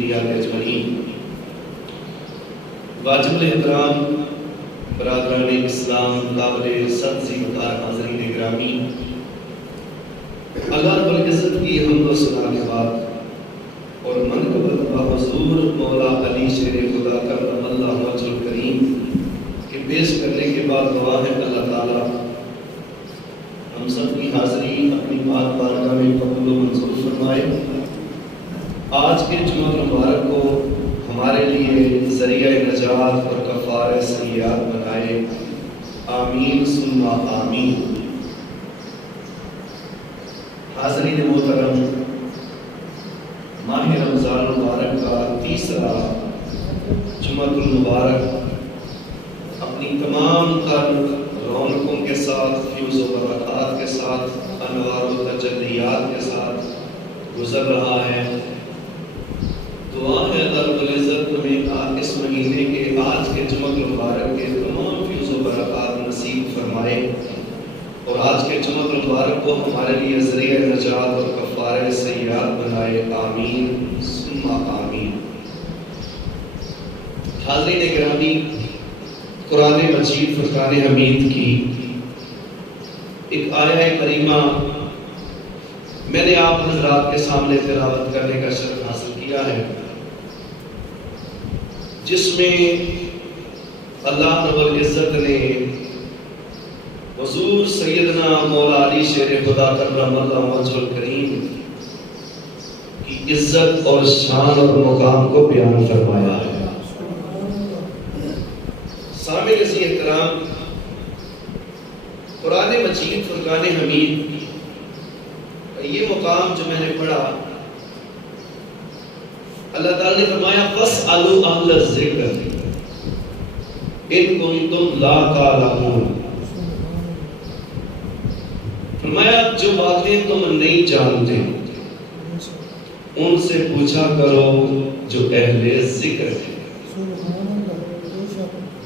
الأنبياء أجمعين واجب الاحترام برادران اسلام قابل سبزی وقار حاضرین گرامی، اللہ رب العزت کی حمد و ثنا کے بعد اور منقبت حضور مولا علی شیر خدا کرم اللہ وجہ الکریم کے پیش کرنے کے بعد دعا ہے اللہ تعالی ہم سب کی حاضری اپنی بات بارگاہ میں قبول و منظور فرمائے۔ آج کے جمعہ مبارک کو ہمارے لیے ذریعہ نجات اور کفارہ سیئات بنائے، آمین ثم آمین۔ حاضرین محترم، ماہ رمضان المبارک کا تیسرا جمعہ المبارک اپنی تمام تر رونقوں کے ساتھ، فیوز و برکات کے ساتھ، انوار و تجلیات کے ساتھ گزر رہا ہے۔ دعا ہے اللہ رب العزت ہمیں اس مہینے کے آج کے جمعہ المبارک کے تمام فیوز و برکات نصیب فرمائے اور آج کے جمعہ المبارک کو ہمارے لیے ذریعہ نجات اور کفارہ سیئات بنائے، آمین ثم آمین۔ حاضرین گرامی، قرآن مجید فرقان حمید کی ایک آیہ کریمہ میں نے آپ حضرات کے سامنے تلاوت کرنے کا شرف حاصل کیا ہے، جس میں اللہ رب العزت نے حضور سیدنا مولا علی شیر خدا کرم اللہ وجہ الکریم کی عزت اور شان اور مقام کو بیان فرمایا ہے۔ سامع عزیز احترام، قرآن مجید فرقان حمید یہ مقام جو میں نے پڑھا، اللہ تعالیٰ نے فرمایا فَاسْأَلُوا أَهْلَ الذِّكْرِ إِن كُنتُمْ لَا تَعْلَمُونَ۔ فرمایا جو باتیں تم نہیں جانتے ان سے پوچھا کرو جو اہل ذکر ہیں۔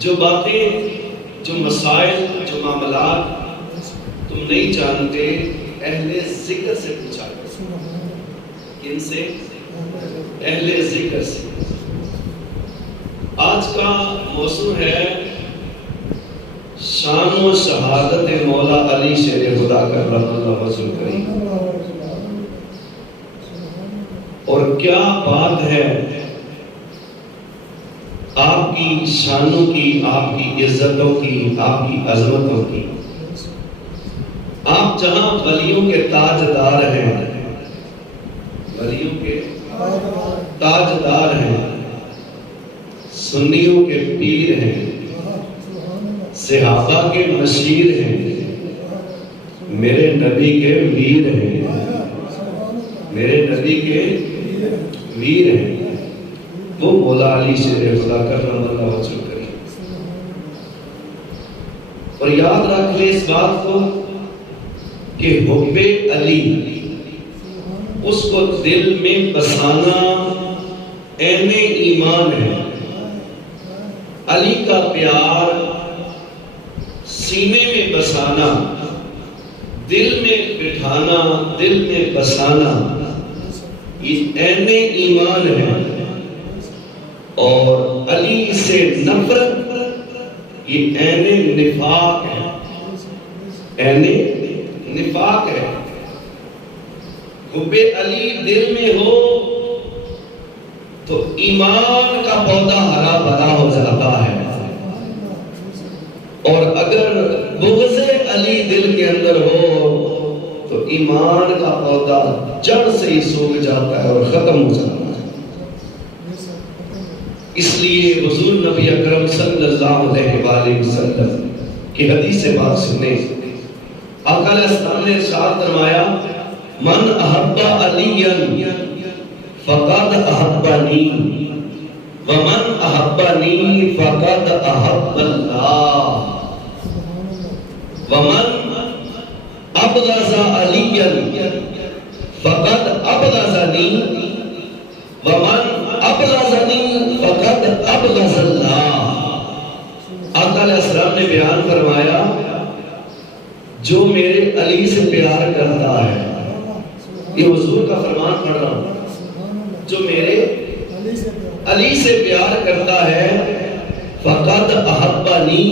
جو باتیں، جو مسائل، جو معاملات تم نہیں جانتے اہل ذکر سے پوچھا کرو۔ کن سے؟ اہل ذکر سے۔ آج کا موضوع ہے شان و شہادت مولا علی شیر خدا کرم اللہ وجہ الکریم، اور کیا بات ہے آپ کی شانوں کی، آپ کی عزتوں کی، آپ کی عظمتوں کی۔ آپ جہاں ولیوں کے تاجدار ہیں، ولیوں کے تاجدار ہیں، سنیوں کے پیر ہیں، صحابہ کے مشیر ہیں، میرے نبی کے ویر ہیں، میرے نبی کے ویر ہیں، وہ مولا علی شیر خدا کرم اللہ وجہ الکریم۔ اور یاد رکھ لیں اس بات کو کہ حب علی اس کو دل میں بسانا عین ایمان ہے۔ علی کا پیار سینے میں بسانا، دل میں بٹھانا، دل میں بسانا، یہ عین ایمان ہے۔ اور علی سے نفرت یہ عین نفاق ہے، عین نفاق ہے۔ حب علی دل میں ہو تو ایمان کا پودا ہرا بھرا ہو جاتا ہے، اور اگر بغض علی دل کے اندر ہو تو ایمان کا پودا جڑ سے ہی سوکھ جاتا ہے اور ختم ہو جاتا ہے۔ اس لیے حضور نبی اکرم صلی اللہ علیہ وآلہ وسلم کی حدیث سے بات سنیں۔ آقا علیہ السلام نے ارشاد فرمایا من احب علی فقد احبنی ومن احبنی فقد احب اللہ ومن ابغض علی فقد ابغضنی ومن ابغضنی فقد ابغض اللہ۔ آقا علیہ السلام نے بیان فرمایا جو میرے علی سے پیار کرتا ہے، یہ حضور کا فرمان پڑھ رہا ہوں، جو میرے علی سے پیار کرتا ہے فقط احبنی،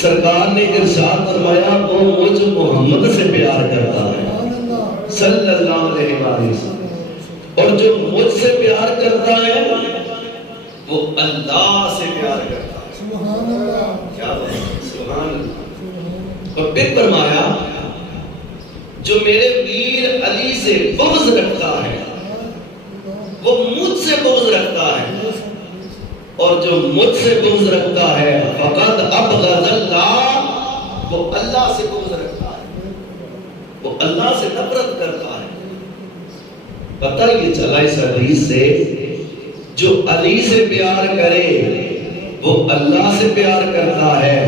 سرکار نے ارشاد فرمایا وہ مجھ محمد سے پیار کرتا ہے صلی اللہ علیہ وسلم، اور جو مجھ سے پیار کرتا ہے وہ اللہ سے پیار کرتا ہے۔ سبحان اللہ، کیا بات ہے، سبحان اللہ۔ اور پھر فرمایا جو میرے ویر علی سے بغض رکھتا ہے وہ مجھ سے بغض رکھتا ہے، اور جو مجھ سے بغض رکھتا ہے فقط ابغض اللہ، وہ اللہ سے بغض رکھتا ہے، وہ اللہ سے نفرت کرتا ہے۔ پتہ یہ چلا اس حدیث سے جو علی سے پیار کرے وہ اللہ سے پیار کرتا ہے،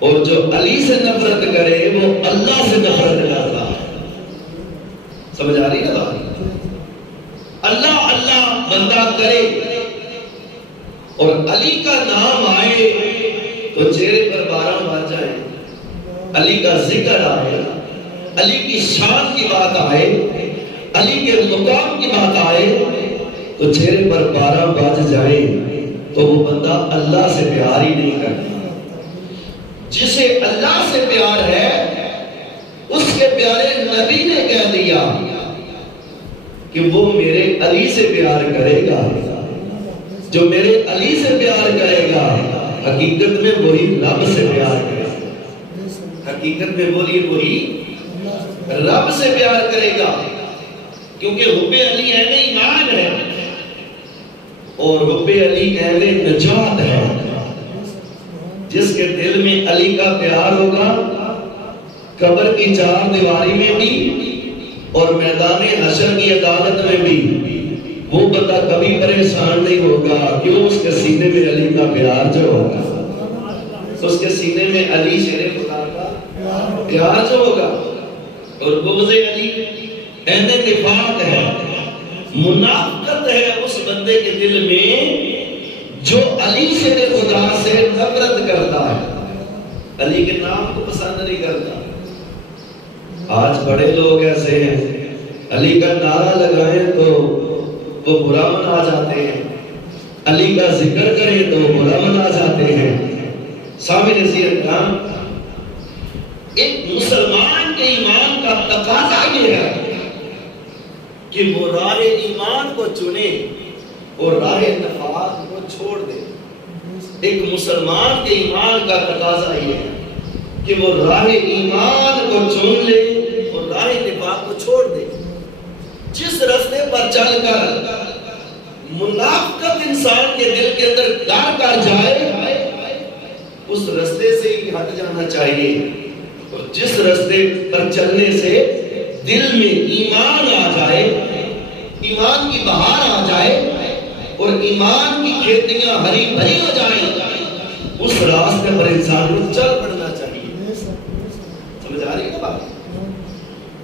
اور جو علی سے نفرت کرے وہ اللہ سے نفرت کرتا ہے۔ سمجھ آ رہی ہے بات؟ اللہ اللہ بندہ کرے اور علی کا نام آئے تو چہرے پر بارہ بار جائے، علی کا ذکر آئے، علی کی شان کی بات آئے، علی کے مقام کی بات آئے تو چہرے پر بارہ بج جائے تو وہ بندہ اللہ سے پیار ہی نہیں کرتا۔ جسے اللہ سے پیار ہے اس کے پیارے نبی نے کہہ دیا کہ وہ میرے علی سے پیار کرے گا، جو میرے علی سے پیار کرے گا حقیقت میں وہی رب سے پیار کرے گا، حقیقت میں وہی رب سے پیار کرے گا، کیونکہ حب علی اہل ایمان ہے اور حب علی اہل نجات ہے۔ جس کے دل میں علی کا پیار ہوگا قبر کی چار دیواری میں بھی اور میدان حشر کی عدالت میں بھی وہ بندہ کبھی پریشان نہیں ہوگا، کیوں؟ اس کے سینے میں علی کا پیار جو ہوگا، اس کے سینے میں علی شیر خدا کا پیار جو ہوگا۔ اور بغض علی اہل نفاق ہے، منافقت ہے اس بندے کے دل میں جو علی شیر خدا سے نفرت کرتا ہے، علی کے نام کو پسند نہیں کرتا۔ آج بڑے لوگ ایسے ہیں علی کا نعرہ لگائیں تو وہ برا منا جاتے ہیں، علی کا ذکر کریں تو برا منا جاتے ہیں۔ سامعین عزیز کرام، ایک مسلمان کے ایمان کا تقاضا یہ ہے کہ وہ راہ ایمان کو چنے اور راہ نفاق کو چھوڑ دے۔ ایک مسلمان کے ایمان کا تقاضا یہ ہے کہ وہ راہ ایمان کو چن لے اور راہ نفاق کو چھوڑ دے۔ جس راستے پر چل کر منافقت انسان کے دل کے اندر ڈال کر جائے اس راستے سے ہی ہٹ جانا چاہیے، اور جس راستے پر چلنے سے دل میں ایمان آ جائے، ایمان کی بہار آ جائے اور ایمان کی کھیتیاں ہری بھری ہو جائیں، اس راستے پر انسان کو چل پڑنا چاہیے۔ سمجھ آ رہی ہے بات؟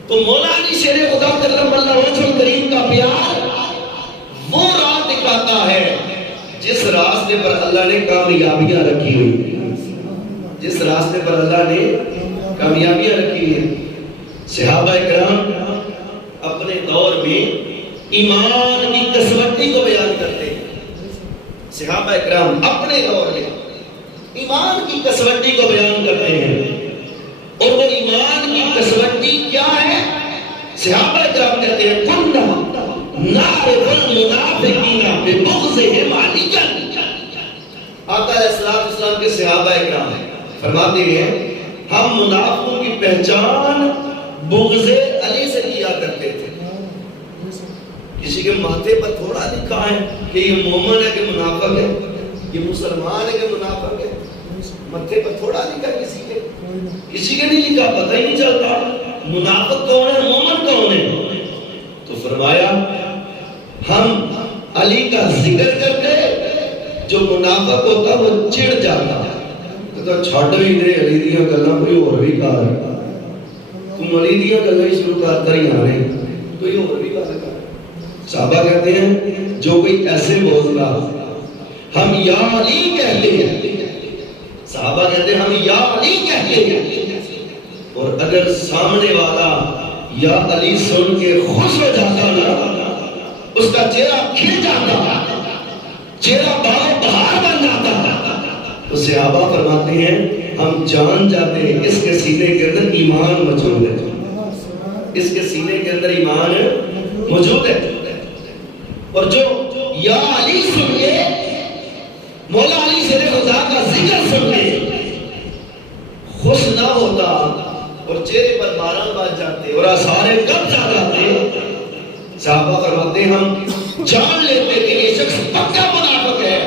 تو مولا علی شیر خدا کرم اللہ وجہ کریم کا پیار وہ راہ دکھاتا ہے جس راستے پر اللہ نے کامیابیاں رکھی ہوئی، جس راستے پر اللہ نے کامیابیاں رکھی ہیں۔ صحابہ کرام اپنے دور میں ایمان کی کسوٹی کو بیان کرتے ہیں، صحابہ کرام اپنے دور میں ایمان کی کسوٹی کو بیان کرتے ہیں، اور وہ ایمان کی کسوٹی کیا ہے؟ صحابہ کرام کہتے ہیں کننا نعرف المنافقین ببغضهم علیا۔ آقا علیہ السلام کے صحابہ کرام فرماتے ہیں ہم منافقوں کی پہچان بغض علی سے کیا کرتے تھے۔ کسی کے ماتھے پر تھوڑا لکھا ہے کہ یہ مومن ہے کہ منافق ہے، یہ مسلمان ہے کہ منافق ہے، ماتھے پر تھوڑا لکھا ہے کسی کے نہیں لکھا، پتہ ہی نہیں چلتا منافق کون ہے مومن کون ہے۔ تو فرمایا ہم علی کا ذکر کرتے، جو منافق ہوتا وہ چڑ جاتا، تو چھاڑو ہی دے علی دیاں گلاں کوئی اور بھی کار ہے، تم علی دیاں گلاں ہی شروع کرتا ہی آنے کوئی اور بھی کار ہے۔ صحابہ کہتے ہیں جو کوئی ایسے بولتا ہم یا علی کہتے ہیں، صحابہ کہتے ہیں ہم یا علی کہتے ہیں، اور اگر سامنے والا یا علی سن کے خوش ہو جاتا نا، اس کا چہرہ کھل جاتا، چہرہ باغ بہار بن جاتا ہے. تو صحابہ فرماتے ہیں ہم جان جاتے ہیں اس کے سینے کے اندر ایمان موجود ہے, اس کے سینے کے اندر ایمان موجود ہے. اور جو یا علی سن کے مولا علی شیر خدا کا ذکر سن کے خوش نہ ہوتا اور چہرے پر باران بچ جاتے اور آثار کب جا جاتے, صحابہ فرماتے ہیں ہم جان لیتے کہ یہ شخص پکا منافق ہے,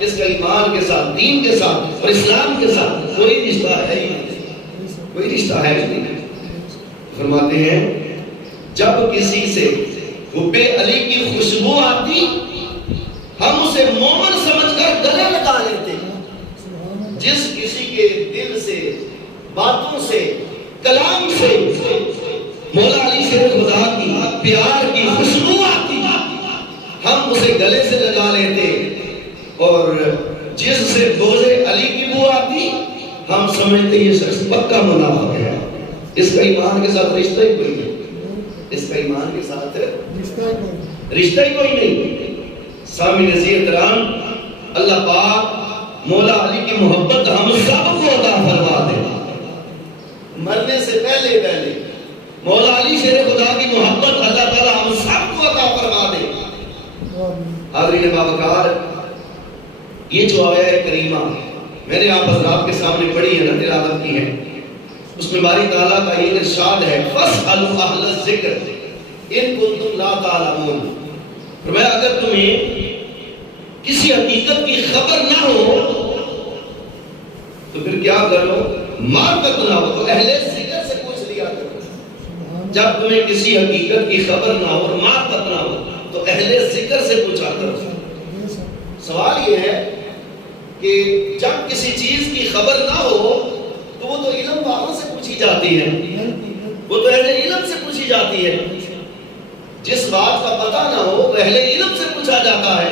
اس کا ایمان کے ساتھ, دین کے ساتھ اور اسلام کے ساتھ کوئی رشتہ ہے ہی نہیں, کوئی رشتہ ہے ہی نہیں. فرماتے ہیں جب کسی سے حب علی کی خوشبو آتی ہم اسے مومن سمجھ کر گلے لگا لیتے. جس کسی کے دل سے, باتوں سے, کلام سے مولا علی شیر خدا کی پیار کی خوشبو آتی ہم اسے گلے سے لگا لیتے, اور جس سے بغض علی کی بو آتی ہم سمجھتے یہ شخص پکا منافق ہے, اس کا ایمان کے ساتھ رشتہ ہی کوئی نہیں, اس کا ایمان کے ساتھ رشتہ ہی کوئی نہیں. سامعین عزیز کرام, اللہ پاک مولا علی کی محبت ہم سب کو عطا فرما دے. مرنے سے پہلے پہلے مولا علی شیر خدا کی محبت اللہ تعالی ہم سب کو عطا فرما دے. حاضرین باوقار, یہ جو آیہ کریمہ میں نے آپ حضرات کے سامنے پڑھی ہے نا, تلاوت کی ہے, اس میں باری تعالیٰ کا یہ ارشاد ہے فَاسْأَلُوا أَهْلَ الذِّكْرِ إِن كُنتُمْ لَا تَعْلَمُونَ. فرمایا اگر تمہیں کسی حقیقت کی خبر نہ ہو تو پھر کیا کرو, معرفت نہ ہو تو اہل ذکر سے پوچھ لیا کرو. جب تمہیں کسی حقیقت کی خبر نہ ہو اور معرفت نہ ہو تو اہل ذکر سے پوچھا کرو. سوال یہ ہے کہ جب کسی چیز کی خبر نہ ہو تو وہ تو علم والوں سے پوچھی جاتی ہے, وہ تو اہل علم سے پوچھی جاتی ہے. جس بات کا پتہ نہ ہو وہ اہل علم سے پوچھا جاتا ہے.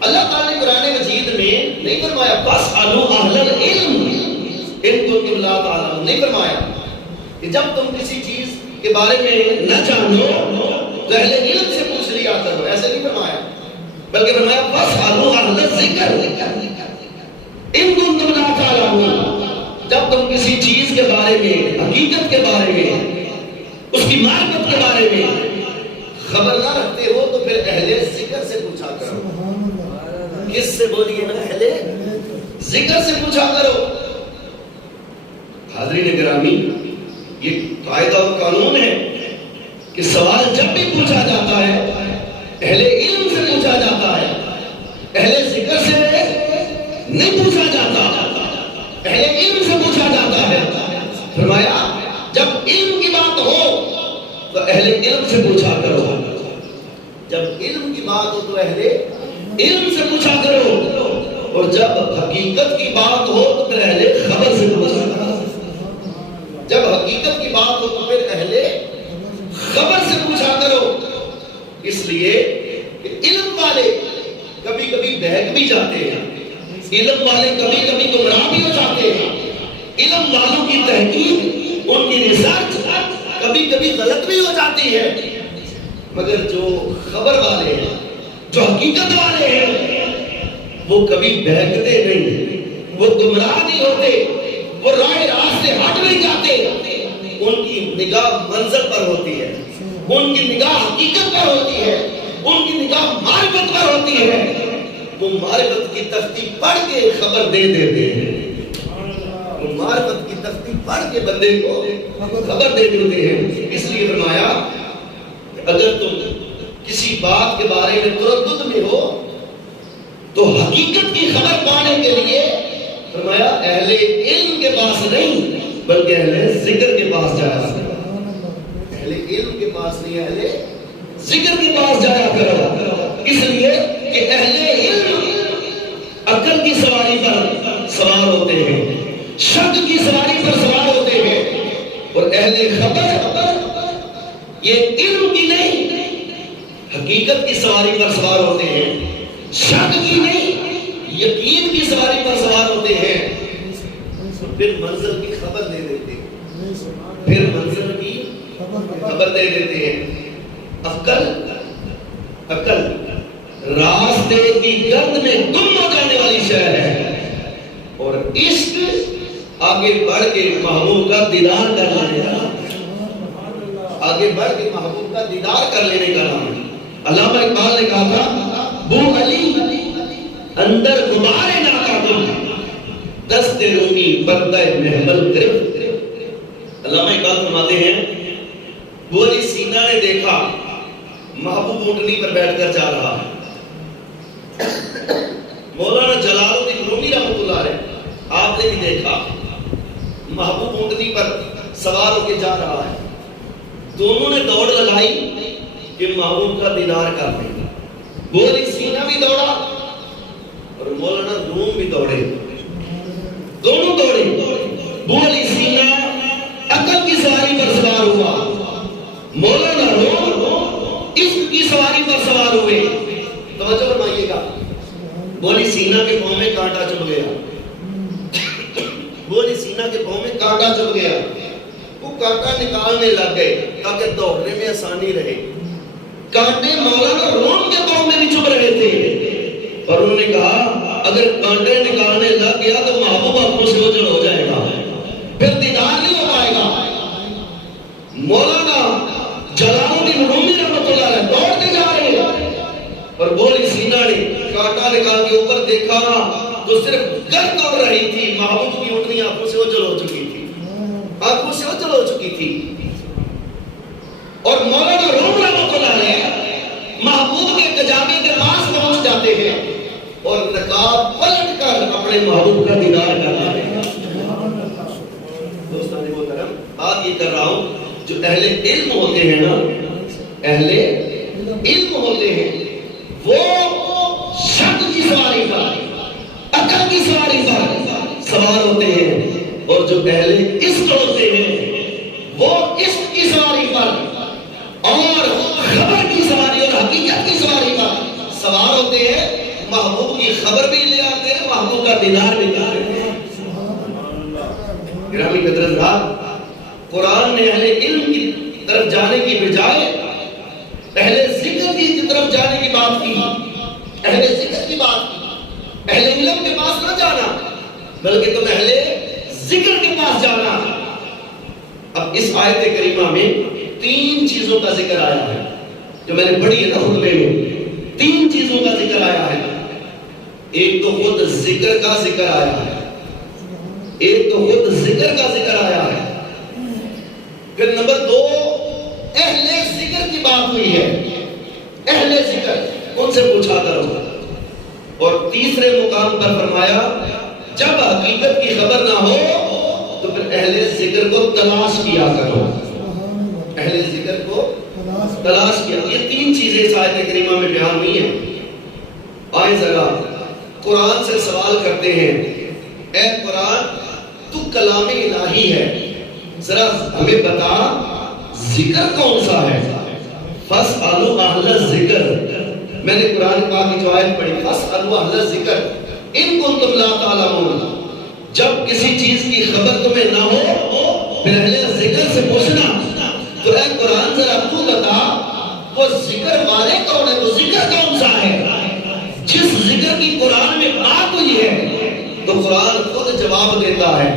اللہ تعالیٰ نے قرآن مجید میں نہیں فرمایا فَاسْأَلُوا أَهْلَ الْعِلْمِ إِن كُنتُمْ لَا تَعْلَمُونَ, نہیں فرمایا کہ جب تم کسی چیز کے بارے میں نہ جانو تو اہل علم سے پوچھ لیا کرو, ایسے نہیں فرمایا, بلکہ فرمایا فَاسْأَلُوا أَهْلَ الذِّكْرِ إِن كُنتُمْ لَا تَعْلَمُونَ. جب تم کسی چیز کے بارے میں, حقیقت کے بارے میں, اس کی معرفت کے بارے میں خبر نہ رکھتے ہو تو پھر اہل ذکر سے پوچھا کرو. کس سے بولیے نا, اہل ذکر سے پوچھا کرو. حاضرین گرامی, یہ قاعدہ اور قانون ہے کہ سوال جب بھی پوچھا جاتا ہے اہل علم سے پوچھا جاتا ہے, اہل ذکر سے نہیں پوچھا جاتا, اہل علم سے پوچھا جاتا ہے. فرمایا جب علم کی بات ہو تو اہل علم سے پوچھا کرو, جب علم کی بات ہو تو اہل علم سے پوچھا کرو, اور جب حقیقت کی بات ہو تو پھر اہل خبر سے پوچھا کرو. جب حقیقت کی بات ہو تو پھر اہل خبر سے پوچھا کرو. اس لیے کہ علم والے کبھی کبھی بہک بھی جاتے ہیں, علم والے کبھی کبھی گمراہ بھی ہو جاتے ہیں. علم والوں کی تحقیق, ان کی ریسرچ کبھی کبھی غلط بھی ہو جاتی ہے, مگر جو خبر والے ہیں, جو حقیقت والے ہیں, وہ کبھی بہکتے نہیں, وہ گمراہ نہیں ہوتے, وہ راہ راست سے ہٹ نہیں جاتے. ان کی نگاہ منظر پر ہوتی ہے, ان کی نگاہ حقیقت پر ہوتی ہے, ان کی نگاہ معرفت پر ہوتی ہے. وہ معرفت کی تختی پڑھ کے خبر دے دیتے ہیں, وہ معرفت کی تختی پڑھ کے بندے کو خبر دے دیتے ہیں. اس لیے فرمایا اگر تم کسی بات کے بارے میں تردد میں ہو تو حقیقت کی خبر پانے کے لیے فرمایا اہل علم کے پاس نہیں بلکہ اہل ذکر کے پاس جایا کرو. اہل علم کے پاس نہیں, اہل ذکر کے پاس جایا کرو. اس لیے کہ اہل علم عقل کی سواری پر سوار ہوتے ہیں, شک کی سواری پر سوار ہوتے ہیں, اور اہل خبر یہ علم کی نہیں حقیقت کی سواری پر سوار ہوتے ہیں, شک کی نہیں یقین کی سواری پر سوار ہوتے ہیں. پھر منزل کی خبر دے دیتے ہیں, پھر منزل کی خبر دے دیتے ہیں. عقل راز واسطے کی گرد میں گم ہو جانے والی شے ہے، اور عشق آگے بڑھ کے محبوب کا دیدار کر لینے کا، آگے بڑھ کے محبوب کا دیدار کر لینے کا نام ہے۔ علامہ اقبال نے کہا تھا بو علی اندر غبار ناکا تم، دست رومی پردہ محمل گرفت۔ علامہ اقبال فرماتے ہیں بو علی سینا نے دیکھا محبوب اونٹنی پر بیٹھ کر جا رہا ہے۔ مولانا جلال الدین رومی رحمۃ اللہ علیہ آپ نے بھی دیکھا محبوب اونٹنی پر سوار ہو کے جا رہا ہے۔ دونوں نے دوڑ لگائی کہ محبوب کا دیدار کر لیں۔ بو علی سینا بھی دوڑا اور مولانا روم بھی دوڑے، دونوں دوڑے۔ بو علی سینا عقل کی سواری پر سوار ہوا، مولانا روم عشق کی سواری پر سوار ہوئے۔ توجہ فرمائیے گا، بو علی سینا کے پاؤں میں کانٹا چبھ گیا، بو علی سینا کے پاؤں میں کانٹا چبھ گیا، وہ کانٹا نکالنے لگ گئے تاکہ دوڑنے میں آسانی رہے۔ کانٹے مولانا روم کے پاؤں میں بھی چبھ رہے تھے، اور انہوں نے کہا اگر کانٹے نکالنے لگ گیا تو محبوب آنکھوں سے اوجھل ہو جائے گا، پھر دیدار نہیں ہو پائے گا۔ مولانا جلال الدین رومی رحمۃ اللہ علیہ دوڑتے جا رہے ہیں، اور بو علی سینا نے کانٹا نکال کے اوپر دیکھا تو صرف گرد دوڑ رہی تھی، محبوب کی اونٹنی آنکھوں سے اوجھل ہو چکی تھی، آنکھوں سے اوجھل ہو چکی تھی۔ اور مولانا روم رحمۃ اللہ علیہ محبوب کے کجاوے کے پاس پہنچ جاتے ہیں اور نقاب پلٹ کر اپنے محبوب کا دیدار کرتے ہیں۔ دوستان محترم، بات یہ کر رہا ہوں جو اہل علم ہوتے ہیں نا، اہل علم ہوتے ہیں، وہ شک کی سواری پر، عقل کی سواری پر سوار ہوتے ہیں، اور جو اہل عشق ہوتے ہیں وہ عشق کی سواری پر اور خبر کی سواری اور حقیقت کی سواری پر سوار ہوتے ہیں۔ محبوب کی خبر بھی لے آتے ہیں، محبوب کا دیدار بھی کرتے ہیں۔ گرامی قدر حضرات، قرآن نے اہل علم کی طرف جانے کی بجائے اہل ذکر کی طرف جانے کی بات کی، اہل ذکر کی بات کی۔ اہل علم کے پاس نہ جانا بلکہ تم اہل ذکر کے پاس جانا۔ اب اس آیت کریمہ میں 3 چیزوں کا ذکر آیا ہے جو میں نے پڑھی ہے نا خطبے میں، 3 چیزوں کا ذکر آیا ہے۔ ایک تو خود ذکر کا ذکر آیا ہے، ایک تو خود ذکر کا ذکر آیا ہے، پھر نمبر 2 اہل ذکر کی بات ہوئی ہے، اہل ذکر ان سے پوچھا کرو، اور تیسرے مقام پر فرمایا جب حقیقت کی خبر نہ ہو تو پھر اہل ذکر کو تلاش کیا کرو، اہل ذکر کو تلاش کیا۔ یہ 3 چیزیں اس آیت کریمہ میں بیان ہوئی ہیں۔ آئیں ذرا قرآن سے سوال کرتے ہیں، اے قرآن تو کلام الہی ہے، ذرا ہمیں بتا ذکر کون سا ہے؟ فَاسْأَلُوا أَهْلَ الذِّكْرِ، میں نے قرآن پاک کی جو آیت پڑھی، فَاسْأَلُوا أَهْلَ الذِّكْرِ إِن كُنتُمْ لَا تَعْلَمُونَ، جب کسی چیز کی خبر تمہیں نہ ہو پھر اہل ذکر سے پوچھنا۔ تو اے قرآن ذرا تو بتا وہ ذکر والے کون ہے، وہ ذکر کون سا ہے جس ذکر کی قرآن میں بات ہوئی ہے؟ تو قرآن خود جواب دیتا ہے۔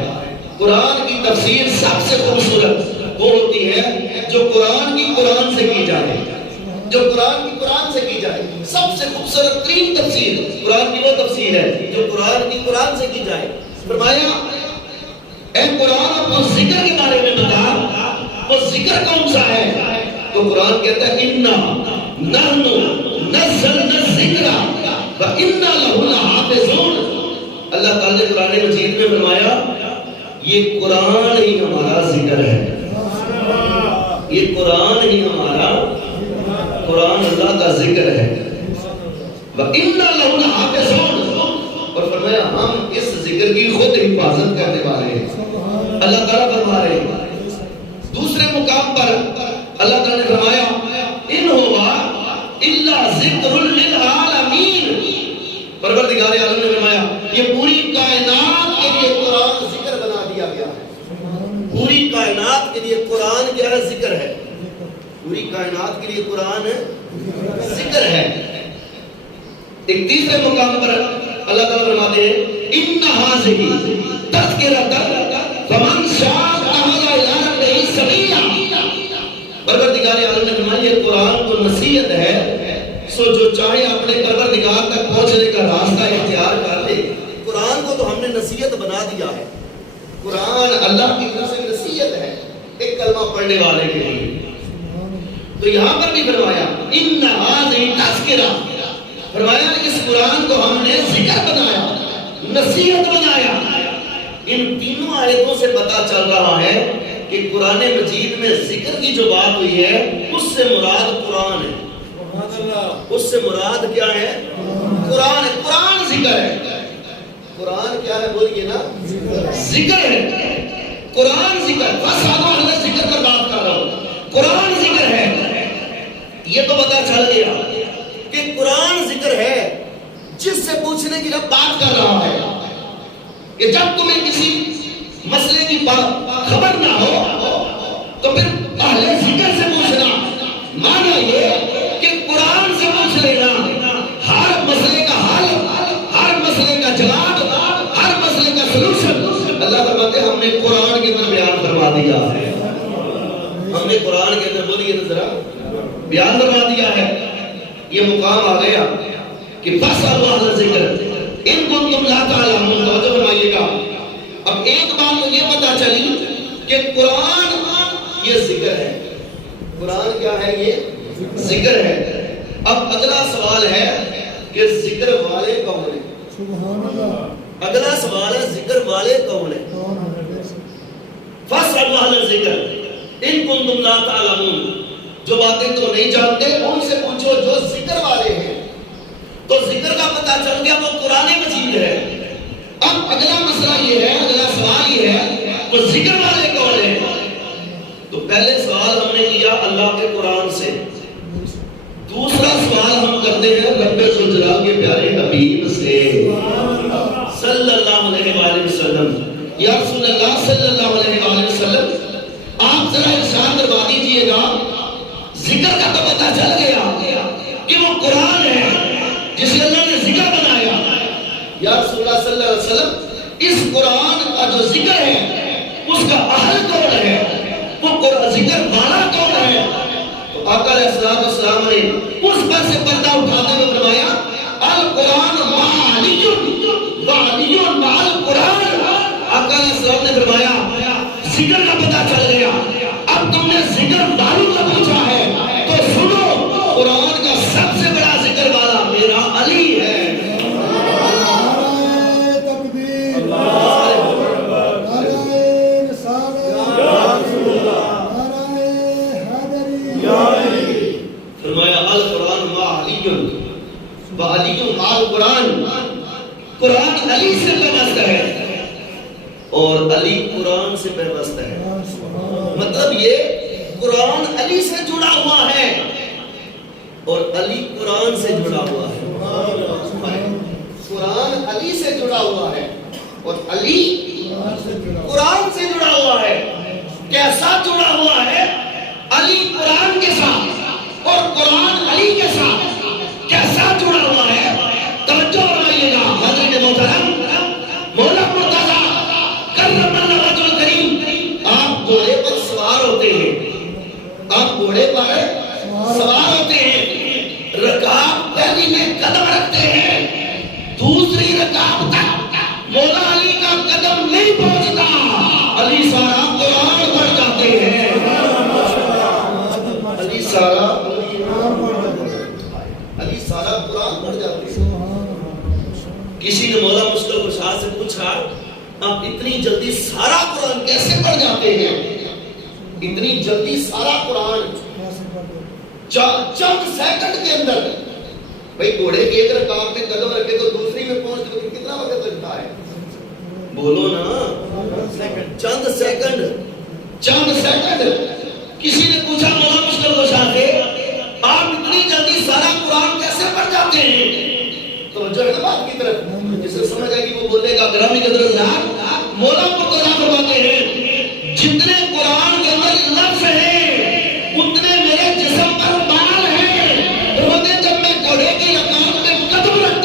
قرآن کی تفسیر سب سے خوبصورت وہ ہوتی ہے جو قرآن کی قرآن سے کی جائے، جو قرآن کی قرآن سے کی جائے۔ سب سے خوبصورت ترین تفسیر قرآن کی وہ تفسیر ہے جو قرآن کی قرآن سے کی جائے۔ فرمایا اے قرآن اپنے ذکر کے بارے میں بتا، وہ ذکر کون سا ہے؟ تو قرآن کہتا ہے اِنَّا نَحْنُ نَزَّلْنَا الذِّكْرَ وَإِنَّا لَهُ لَحَافِظُونَ۔ اللہ تعالی نے قرآن مجید میں فرمایا یہ قرآن ہی ہمارا ذکر ہے، یہ قرآن ہی ہمارا، قرآن اللہ کا ذکر ہے۔ وَإِنَّا لَهُ لَحَافِظُونَ، اور فرمایا ہم اس ذکر کی خود حفاظت کرنے والے ہیں۔ اللہ تعالیٰ فرما رہے ہیں۔ دوسرے مقام پر اللہ تعالیٰ نے فرمایا ان ہوا الا ذکر للعالمین، پروردگار عالم نے فرمایا یہ پوری کائنات کے لیے قرآن ذکر بنا دیا گیا ہے۔ پوری کائنات کے لیے قرآن کیا ہے؟ ذکر ہے۔ پوری کائنات کے لیے قرآن ذکر ہے۔ ایک تیسرے مقام پر اللہ تعالیٰ فرماتے ہیں ان ھذہ تذکرۃ فمن شاء اتخذ الی ربہ سبیلا، پروردگار عالم نے فرمایا یہ قرآن تو نصیحت ہے، سو جو چاہے اپنے پروردگار تک پہنچنے کا راستہ اختیار کر لے۔ قرآن کو تو ہم نے نصیحت بنا دیا ہے، قرآن اللہ کی طرف سے نصیحت ہے ایک کلمہ پڑھنے والے کے لیے۔ تو یہاں پر بھی فرمایا ان ھذہ تذکرہ، فرمایا اس قرآن کو ہم نے ذکر بنایا، نصیحت بنایا۔ ان تینوں آیتوں سے پتہ چل رہا ہے کہ قرآن مجید میں ذکر کی جو بات ہوئی ہے اس سے مراد قرآن ہے۔ اس سے مراد کیا ہے؟ قرآن ہے۔ قرآن ذکر ہے۔ قرآن کیا ہے بولیے نا؟ ذکر ہے۔ قرآن ذکر، بس آپ ذکر پر بات کر رہا ہوں، قرآن ذکر ہے۔ یہ تو پتہ چل گیا کہ قرآن ذکر ہے، جس سے پوچھنے کی جب بات کر رہا ہے کہ جب تمہیں کسی مسئلے کی خبر نہ ہو تو پھر اہل ذکر سے پوچھنا، مانا یہ کہ قرآن سے پوچھ لینا، ہر مسئلے کا حل، ہر مسئلے کا جواب، ہر مسئلے کا سلوشن اللہ فرماتے ہیں ہم نے قرآن کے اندر بیان فرما دیا ہے۔ ہم نے قرآن کے اندر بولیے ذرا بیان فرما دیا ہے۔ یہ مقام آ گیا کہ بس اللہ ذکر ان کنتم لا تعلمون، توجہ فرمائیے گا۔ اب ایک بات تو یہ پتہ چلی کہ قرآن یہ ذکر ہے۔ قرآن کیا ہے؟ یہ ذکر ہے۔ اب اگلا سوال ہے کہ ذکر والے کون ہیں؟ اگلا سوال ہے ذکر والے کون ہیں؟ فَاسْأَلُوا أَهْلَ الذِّكْرِ إِن كُنتُمْ لَا تَعْلَمُونَ، جو باتیں تو نہیں جانتے ان سے پوچھو جو ذکر والے ہیں۔ تو ذکر کا پتہ چل گیا وہ قرآن مجید ہے۔ اب اگلا مسئلہ یہ ہے، اگلا سوال یہ ہے وہ ذکر والے کون ہیں؟ تو پہلے سوال ہم نے کیا اللہ کے قرآن سے، دوسرا سوال ہم کرتے ہیں رب ذوالجلال کے پیارے حبیب سے صلی اللہ علیہ وآلہ وسلم۔ یا رسول اللہ صلی اللہ علیہ وآلہ وسلم، آپ ذرا ارشاد فرما دیجئے گا، ذکر کا تو پتہ چل گیا کہ وہ قرآن ہے جسے اللہ نے ذکر بنایا۔ یا رسول اللہ صلی اللہ علیہ وسلم، اس قرآن کا جو ذکر ہے اس کا اہل کون ہے؟ وہ ذکر والا کون ہے؟ تو آقا علیہ السلام نے اس پر سے پردہ اٹھاتے ہوئے فرمایا القرآن وعلی وعلی مع القرآن۔ آقا علیہ السلام نے فرمایا ذکر کا پتہ چل گیا، اب تم نے ذکر والوں کا پوچھا ہے تو سنو، قرآن کا سب سے بڑا ذکر والا میرا علی ہے۔ فرمایا القرآن مع علی وعلی مع القرآن، قرآن علی سے پیوست ہے اور علی قرآن سے پیوست ہے۔ مطلب یہ قرآن علی سے جڑا ہوا ہے اور علی قرآن سے جڑا ہوا ہے۔ قرآن علی سے جڑا ہوا ہے اور علی قرآن سے جڑا ہوا ہے۔ کیسا جڑا ہوا ہے؟ علی قرآن کے ساتھ اور قرآن علی کے ساتھ کیسا جڑا ہوا ہے؟ توجہ فرمائیے گا حضرت محترم مولا مرتضیٰ کرم اللہ وجہ الکریم، آپ گھوڑے پر سوار ہوتے ہیں، آپ گھوڑے پر سوار ہوتے ہیں، رکاب پہلی میں قدم رکھتے ہیں، دوسری رکاب تک مولا علی کا قدم نہیں پہنچتا، علی سارا قرآن پڑھ جاتے ہیں۔ علی سارا قرآن پڑھ جاتے ہیں۔ کسی نے مولا مشکل کشا سے پوچھا آپ اتنی جلدی سارا قرآن کیسے پڑھ جاتے ہیں؟ اتنی جلدی سارا قرآن چند سیکنڈ کے اندر، بھئی گھوڑے کی ایک رکاب میں قدم رکھے تو دوسری میں پہنچتے تو کتنا وقت لگتا ہے؟ بولو نا، چند سیکنڈ، چند سیکنڈ۔ کسی نے پوچھا مولا مشکل کشا سے آپ اتنی جلدی سارا قرآن کیسے پڑھ جاتے ہیں؟ توجہ ہے نا بات کی طرف، جسے سمجھ آئے گی وہ بولے گا گرامی قدر اللہ مولا مرتضیٰ فرماتے ہیں جتنے قرآن کے اندر لفظ ہیں اتنے میرے جسم پر بال ہیں۔ جب میں گھوڑے کی رکاب میں قدم رکھتا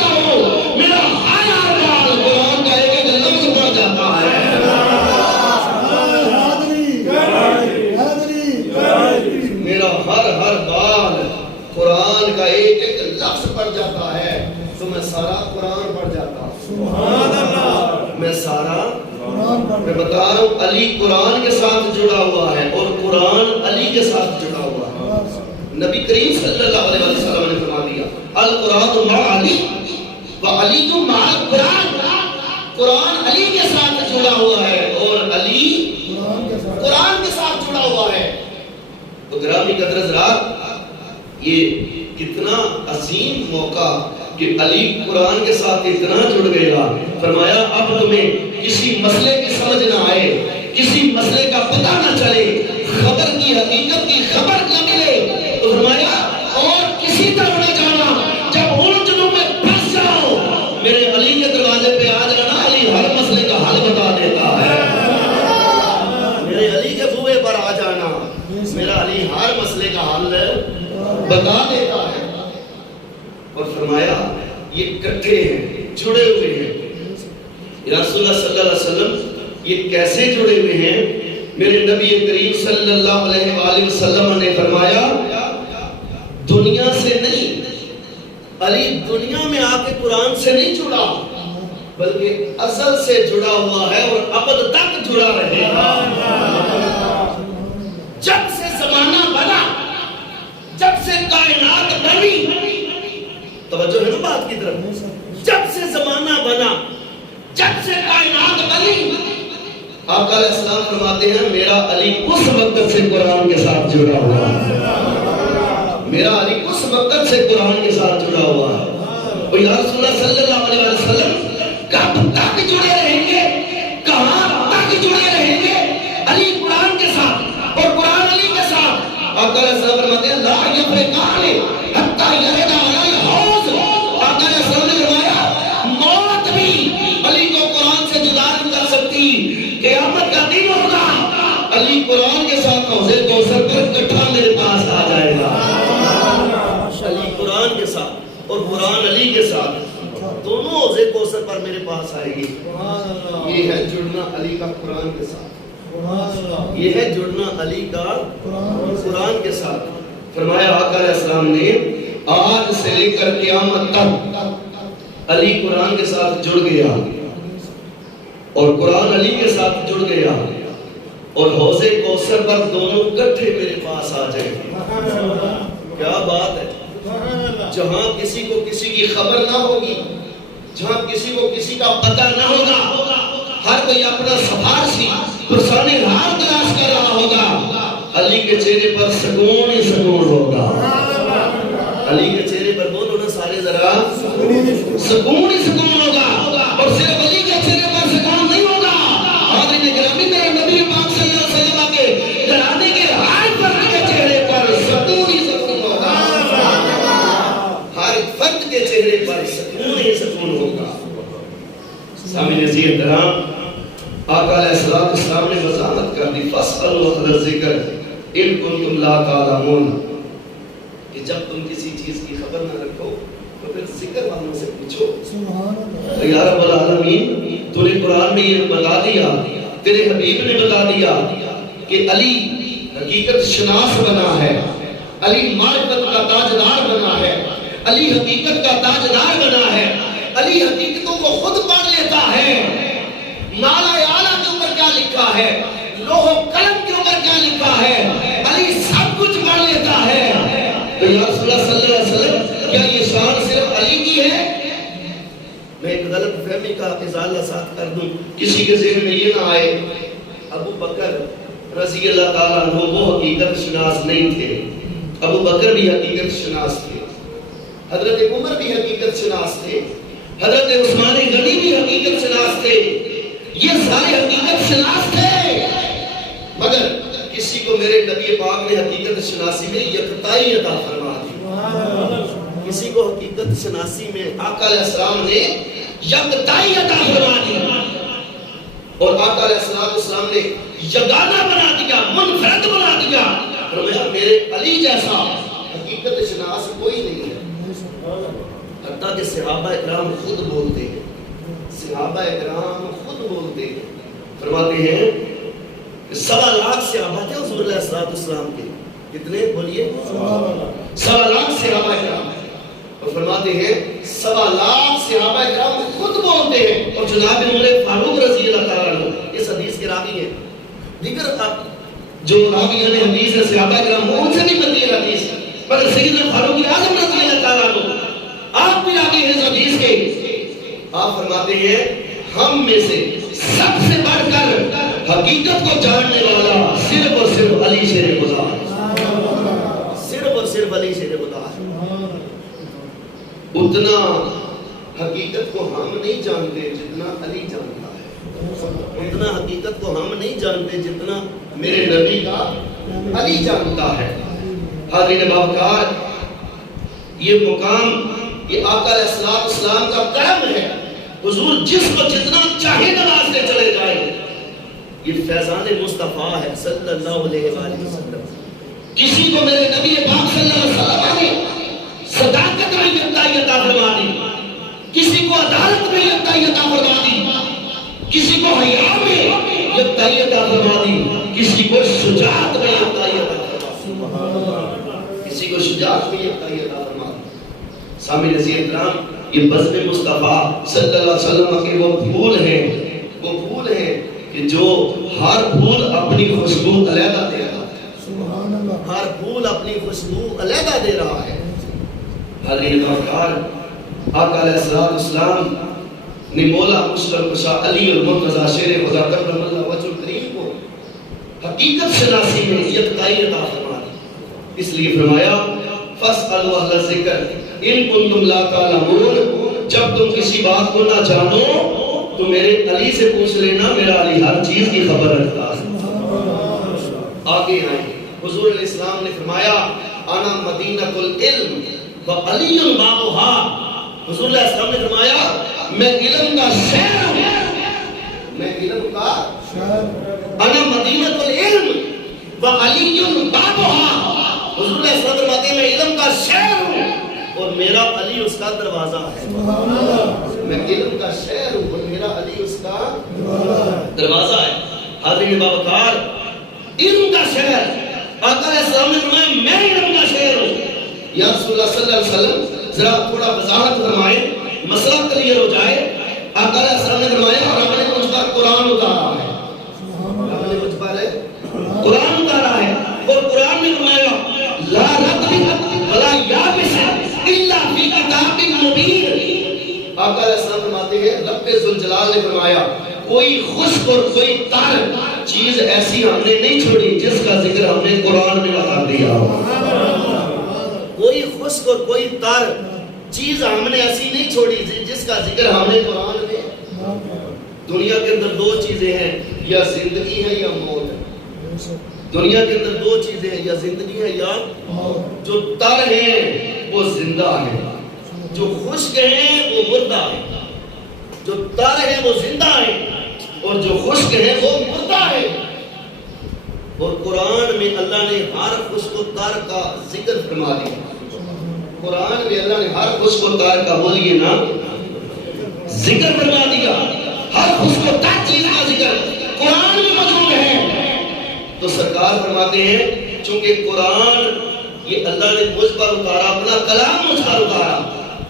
جاتا ہے تو میں سارا قرآن پڑھ جاتا ہوں. سبحان اللہ. میں سارا میں بتا رہا ہوں علی قرآن کے ساتھ جڑا ہوا ہے اور قرآن علی کے ساتھ جڑا ہوا ہے. نبی کریم صلی اللہ علیہ وسلم نے فرما دیا القرآن مع علی وعلی مع القرآن. قرآن علی کے ساتھ جڑا ہوا ہے اور علی قرآن کے ساتھ جڑا ہوا ہے. تو گرامی قدر حضرات یہ کتنا عظیم موقع کہ علی قرآن کے ساتھ اتنا جڑ گیا. فرمایا اب تمہیں کسی مسئلے کی سمجھ نہ آئے, کسی مسئلے کا پتہ نہ چلے, خبر کی حقیقت کی خبر نہ ملے تو فرمایا اور کسی طرف نہ جانا. جب الجھنوں میں پھنس جاؤ میرے علی کے دروازے پہ آ جانا, علی ہر مسئلے کا حل بتا دیتا ہے. میرے علی کے کنویں پر آ جانا, میرا علی ہر مسئلے کا حل بتا دیتا ہے. اور فرمایا یہ کٹھے ہیں, جڑے ہوئے ہیں. رسول اللہ صلی اللہ علیہ وسلم یہ کیسے جڑے ہوئے ہیں؟ میرے نبی کریم صلی اللہ علیہ وآلہ وسلم نے فرمایا دنیا سے نہیں, علی دنیا میں آ کے قرآن سے نہیں جڑا بلکہ ازل سے جڑا ہوا ہے اور ابد تک جڑا رہے گا. جب سے زمانہ بنا, جب سے کائنات بنی, توجہ ہے نا بات کی طرف, جب سے زمانہ بنا, جب سے کائنات بنی, آقا علیہ السلام فرماتے ہیں میرا علی اس وقت سے قرآن کے ساتھ جڑا ہوا ہے. میرا علی اس وقت سے قرآن کے ساتھ جڑا ہوا ہے. اور یا رسول اللہ صلی اللہ علیہ وسلم کب تک جڑے رہیں گے, کہاں تک جڑے رہیں گے؟ علی قرآن کے ساتھ اور قرآن علی کے ساتھ. آقا علیہ السلام فرماتے ہیں لا یفرقان حتی یرد علی الحوض. آقا علیہ السلام نے فرمایا موت بھی علی کو قرآن سے جدا نہیں کر سکتی. قیامت کا دن ہوگا, علی قرآن کے ساتھ حوض کوثر پر اکٹھا میرے پاس آ جائے گا. علی قرآن کے ساتھ اور قرآن علی کے ساتھ دونوں حوض کوثر پر میرے پاس آئے گی. یہ ہے جڑنا علی کا قرآن کے ساتھ, یہ ہے جڑنا علی کا قرآن کے ساتھ. فرمایا آقا علیہ السلام نے آج سے لے کر قیامت تک علی قرآن کے ساتھ جڑ گیا اور قرآن علی کے ساتھ جڑ گیا اور حوض کوثر پر دونوں اکٹھے میرے پاس آ جائیں گے. کیا بات ہے. جہاں کسی کو کسی کی خبر نہ ہوگی, جہاں کسی کو کسی کا پتہ نہ ہوگا, ہر کوئی اپنا سفارسی پرسانے حال تلاش کر رہا ہوگا, علی کے چہرے پر سکون ہی سکون ہوگا. علی کے چہرے پر بولو نا سارے ذرا, سکون ہی سکون ہوگا. اور صرف علی کے چہرے پر سکون نہیں ہوگا, حاضرین گرامی میرے نبی پاک صلی اللہ علیہ وسلم کے گھرانے کے ہر فرد کے چہرے پر سکون ہی سکون ہوگا. ہر فرد کے چہرے پر سکون ہی سکون ہوگا. سامنے عزیز احترام, آقا علیہ السلام نے وضاحت کر دی فَاسْأَلُوا أَهْلَ الذِّكْرِ إِن كُنتُمْ لَا تَعْلَمُونَ کہ جب تم کسی چیز کی خبر نہ رکھو تو پھر ذکر والوں سے پوچھو. یا رب العالمین تو نے قرآن میں یہ بتا دیا, تیرے حبیب نے بتا دیا کہ علی حقیقت شناس بنا ہے, علی معرفت کا تاجدار بنا ہے, علی حقیقت کا تاجدار بنا ہے, علی حقیقتوں کو خود پڑھ لیتا ہے. نالہ اعلیٰ کے اوپر کیا لکھا ہے, لوح و قلم کے اوپر کیا لکھا ہے, علی سب کچھ پڑھ لیتا ہے. تو یا رسول اللہ صلی اللہ علیہ وسلم کیا یہ شان صرف علی کی ہے؟ میں ایک غلط فہمی کا ازالہ ساتھ کر دوں, کسی کے ذہن میں یہ نہ آئے ابو بکر رضی اللہ تعالیٰ عنہ وہ حقیقت شناس نہیں تھے. ابو بکر بھی حقیقت شناس تھے, حضرت عمر بھی حقیقت شناس تھے, حضرت عثمان غنی بھی حقیقت شناس تھے, یہ سارے حقیقت شناس تھے. مگر کسی کو میرے نبی پاک نے حقیقت شناسی میں یکتائی عطا فرما دی. کسی کو حقیقت شناسی میں آقا علیہ السلام نے یکتائی عطا فرما دی اور آقا علیہ السلام نے یگانہ بنا دیا, منفرد بنا دیا. فرمایا میرے علی جیسا حقیقت شناس کوئی نہیں ہے. حتیٰ کہ صحابہ اکرام خود بولتے ہیں, صحابہ اکرام خود بولتے ہیں, فرماتے ہیں 1.25 لاکھ صحابہ تھے حضور علیہ السلام کے. کتنے بولیے؟ 1.25 لاکھ صحابہ اکرام. اور فرماتے ہیں 7 لاکھ صحابہ کرام خود بولتے ہیں اور جناب عمر فاروق رضی اللہ تعالیٰ عنہ اس حدیث کے راوی ہیں. دیگر جو راوی ہیں حدیث ہے صحابہ کرام ان سے نہیں بنتی ہے حدیث، مگر سیدنا فاروق اعظم رضی اللہ تعالیٰ عنہ آپ بھی راوی ہیں اس حدیث کے. آپ فرماتے ہیں ہم میں سے سب سے بڑھ کر حقیقت کو جاننے والا صرف اور صرف علی شیر خدا ہے، صرف اور صرف علی شیر خدا ہے. اتنا حقیقت کو ہم نہیں جانتے جتنا علی جانتا ہے، اتنا حقیقت کو ہم نہیں جانتے جتنا میرے نبی کا علی جانتا ہے. حاضرین باوقار، یہ مقام یہ آقا علیہ السلام کا کرم ہے. حضور جس کو جتنا چاہے نوازتے چلے جائیں، یہ فیضان مصطفیٰ ہے صلی اللہ علیہ وآلہ وسلم. کسی کو میرے نبی پاک صلی اللہ علیہ وسلم نے صداقت میں یکتائی عطا فرما دی، کسی کو عدالت میں یکتائی عطا فرما دی، کسی کو حیا میں یکتائی عطا فرما دی، کسی کو شجاعت میں یکتائی عطا فرما دی، کسی کو شجاعت میں یکتائی عطا فرما دی. سامعین عزیز اکرام، یہ بزم مصطفیٰ صلی اللہ علیہ وسلم کے وہ پھول ہیں کہ جو ہر پھول اپنی خوشبو علیحدہ دے رہا ہے، ہر پھول اپنی خوشبو علیحدہ دے رہا ہے. حضرت باوقار، آقا علیہ السلام نے مولا مشکل کشا علی المرتضی شیر خدا کرم اللہ وجہ الکریم کو حقیقت شناسی میں یکتائی عطا فرما دی. اس لیے فرمایا فاسألوا اہل الذکر ان کنتم لا تعلمون، جب تم کسی بات کو نہ جانو تو میرے علی سے پوچھ لینا، میرا علی ہر چیز کی خبر رکھتا ہے. آگے آئیں، حضور علیہ السلام نے فرمایا انا مدینۃ العلم وعلی بابها. حضور علیہ السلام نے فرمایا میں علم کا شہر ہوں، میں علم کا انا مدینۃ العلم وعلی بابها. حضور علیہ السلام فرماتے ہیں میں علم کا شہر ہوں اور میرا علی اس کا دروازہ ہے. میں علم کا شہر ہوں اور میرا علی اس کا دروازہ ہے. حاضرین باوقار، علم کا شہر، آقا علیہ السلام نے فرمایا میں علم کا شہر ہوں. یا رسول اللہ صلی اللہ علیہ وسلم ذرا تھوڑا وضاحت فرمائیں، مسئلہ کلیئر ہو جائے. آقا علیہ السلام نے فرمایا رب نے مجھ پر قرآن اتارا ہے، رب نے مجھ پر قرآن اتارا ہے اور قرآن نے فرمایا لا رتب ولا یابس الا فی کتاب مبین. آقا علیہ السلام فرماتے ہیں رب ذوالجلال نے فرمایا کوئی خشک اور کوئی تر چیز ایسی ہم نے نہیں چھوڑی جس کا ذکر ہم نے قرآن میں لگا دیا ہو. کوئی خشک اور کوئی تر چیز ہم نے ایسی نہیں چھوڑی جس کا ذکر ہم نے قرآن میں. دنیا کے اندر 2 چیزیں ہیں، یا زندگی ہے یا موت ہے. دنیا کے اندر 2 چیزیں ہیں، یا زندگی ہے یا موت. جو تر ہیں وہ زندہ ہیں، جو خشک ہیں وہ مردہ ہیں. جو تر ہیں وہ زندہ ہیں اور جو خشک ہیں وہ مردہ ہیں. اور قرآن میں اللہ نے ہر خشک و تر کا ذکر فرما دیا. قرآن میں اللہ نے ہر خشک و تر کا بولیے نا ذکر فرما دیا. ہر خشک و تر چیز کا ذکر قرآن میں موجود ہے. تو سرکار فرماتے ہیں چونکہ قرآن یہ اللہ نے مجھ پر اتارا، اپنا کلام مجھ پر اتارا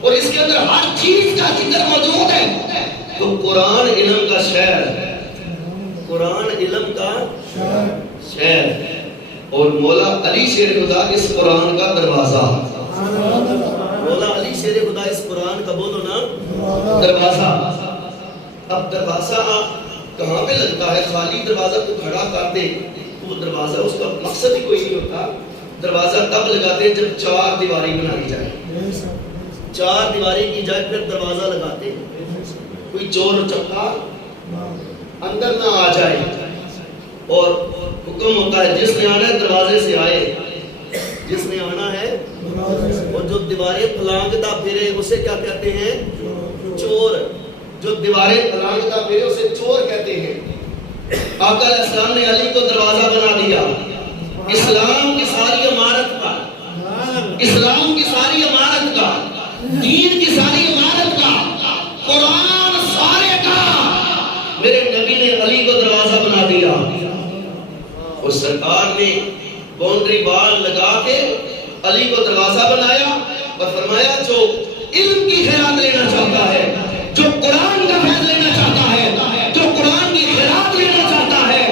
اور اس کے اندر ہر چیز کا ذکر موجود ہے، تو قرآن علم کا شہر ہے. قرآن علم کا شہر ہے اور مولا علی شیر خدا اس قرآن کا دروازہ. مولا علی شیر خدا اس قرآن کا بولو نا دروازہ. اب دروازہ کہاں پہ لگتا ہے؟ خالی دروازہ کو کھڑا کر دے وہ دروازہ اس کا مقصد ہی کوئی نہیں ہوتا. دروازہ تب لگاتے ہیں جب 4 دیواری بنائی جائے، 4 دیواری کی جائے پھر دروازہ لگاتے ہیں. کوئی چور چکا اندر نہ آ جائے اور حکم ہوتا ہے جس نے آنا ہے دروازے سے آئے، جس نے آنا ہے. اور جو دیواریں پھلانگتا پھرے اسے کیا کہتے ہیں؟ چور. جو دیواریں پھلانگتا پھرے اسے چور کہتے ہیں. آقا علیہ السلام نے علی کو دروازہ بنا دیا. اسلام کی ساری عمارت کا، اسلام کی ساری عمارت کا، دین کی ساری عمارت کا، قرآن سارے کا میرے نبی نے علی کو دروازہ بنا دیا. اور سرکار نے باؤنڈری وال لگا کے علی کو دروازہ بنایا اور فرمایا جو علم کی خیرات لینا چاہتا ہے، جو قرآن کا فیض لینا چاہتا ہے، جو قرآن کی خیرات لینا چاہتا ہے،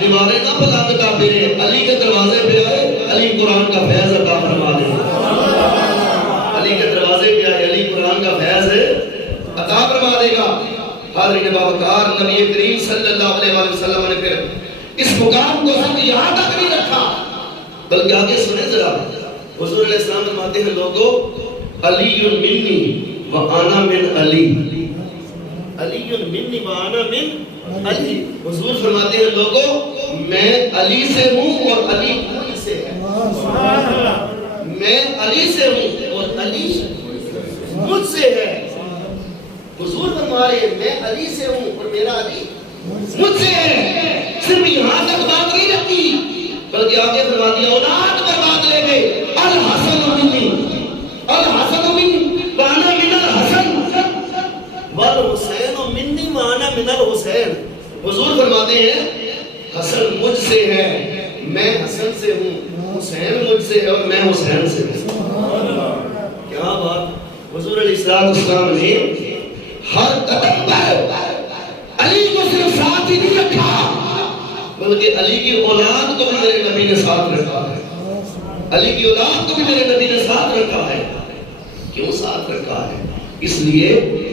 دیواریں نہ بلا کے کافر علی کے دروازے پہ آئے، علی قرآن کا فیض عطا فرما دے. علی کے دروازے پہ آئے، علی قرآن کا فیض عطا فرما دے گا. حاضرین باوقار، نبی کریم صلی اللہ علیہ وسلم نے پھر اس مقام کو صرف یہاں تک نہیں رکھا، بلکہ آگے سنیں ذرا. حضور علیہ السلام فرماتے ہیں لوگوں علی منی وانا من علی، علی منی وانا من علی. حضور فرماتے ہیں لوگوں میں علی سے ہوں اور علی مجھ سے ہے. میں علی سے ہوں اور علی مجھ سے ہے. حضور فرما رہے ہیں میں علی سے ہوں اور میرا علی مجھ سے ہے. صرف یہاں تک بات نہیں رکھی، بلکہ آگے فرما دیا اولاد پر بات لے گئے. الحسن منی، الحسن منی وانا من الحسن والحسین منی وانا من الحسین. حضور فرماتے ہیں حسن مجھ سے ہے، میں حسن سے ہوں، حسین مجھ سے ہے اور میں حسین سے ہوں. کیا بات. حضور علیہ السلام نے ہر قدم پر علی کو صرف ساتھ ہی نہیں رکھا، بلکہ علی کی اولاد کو بھی میرے نبی نے ساتھ رکھا ہے. علی کی اولاد کو بھی میرے نبی نے ساتھ رکھا ہے. کیوں ساتھ رکھا ہے؟ اس لیے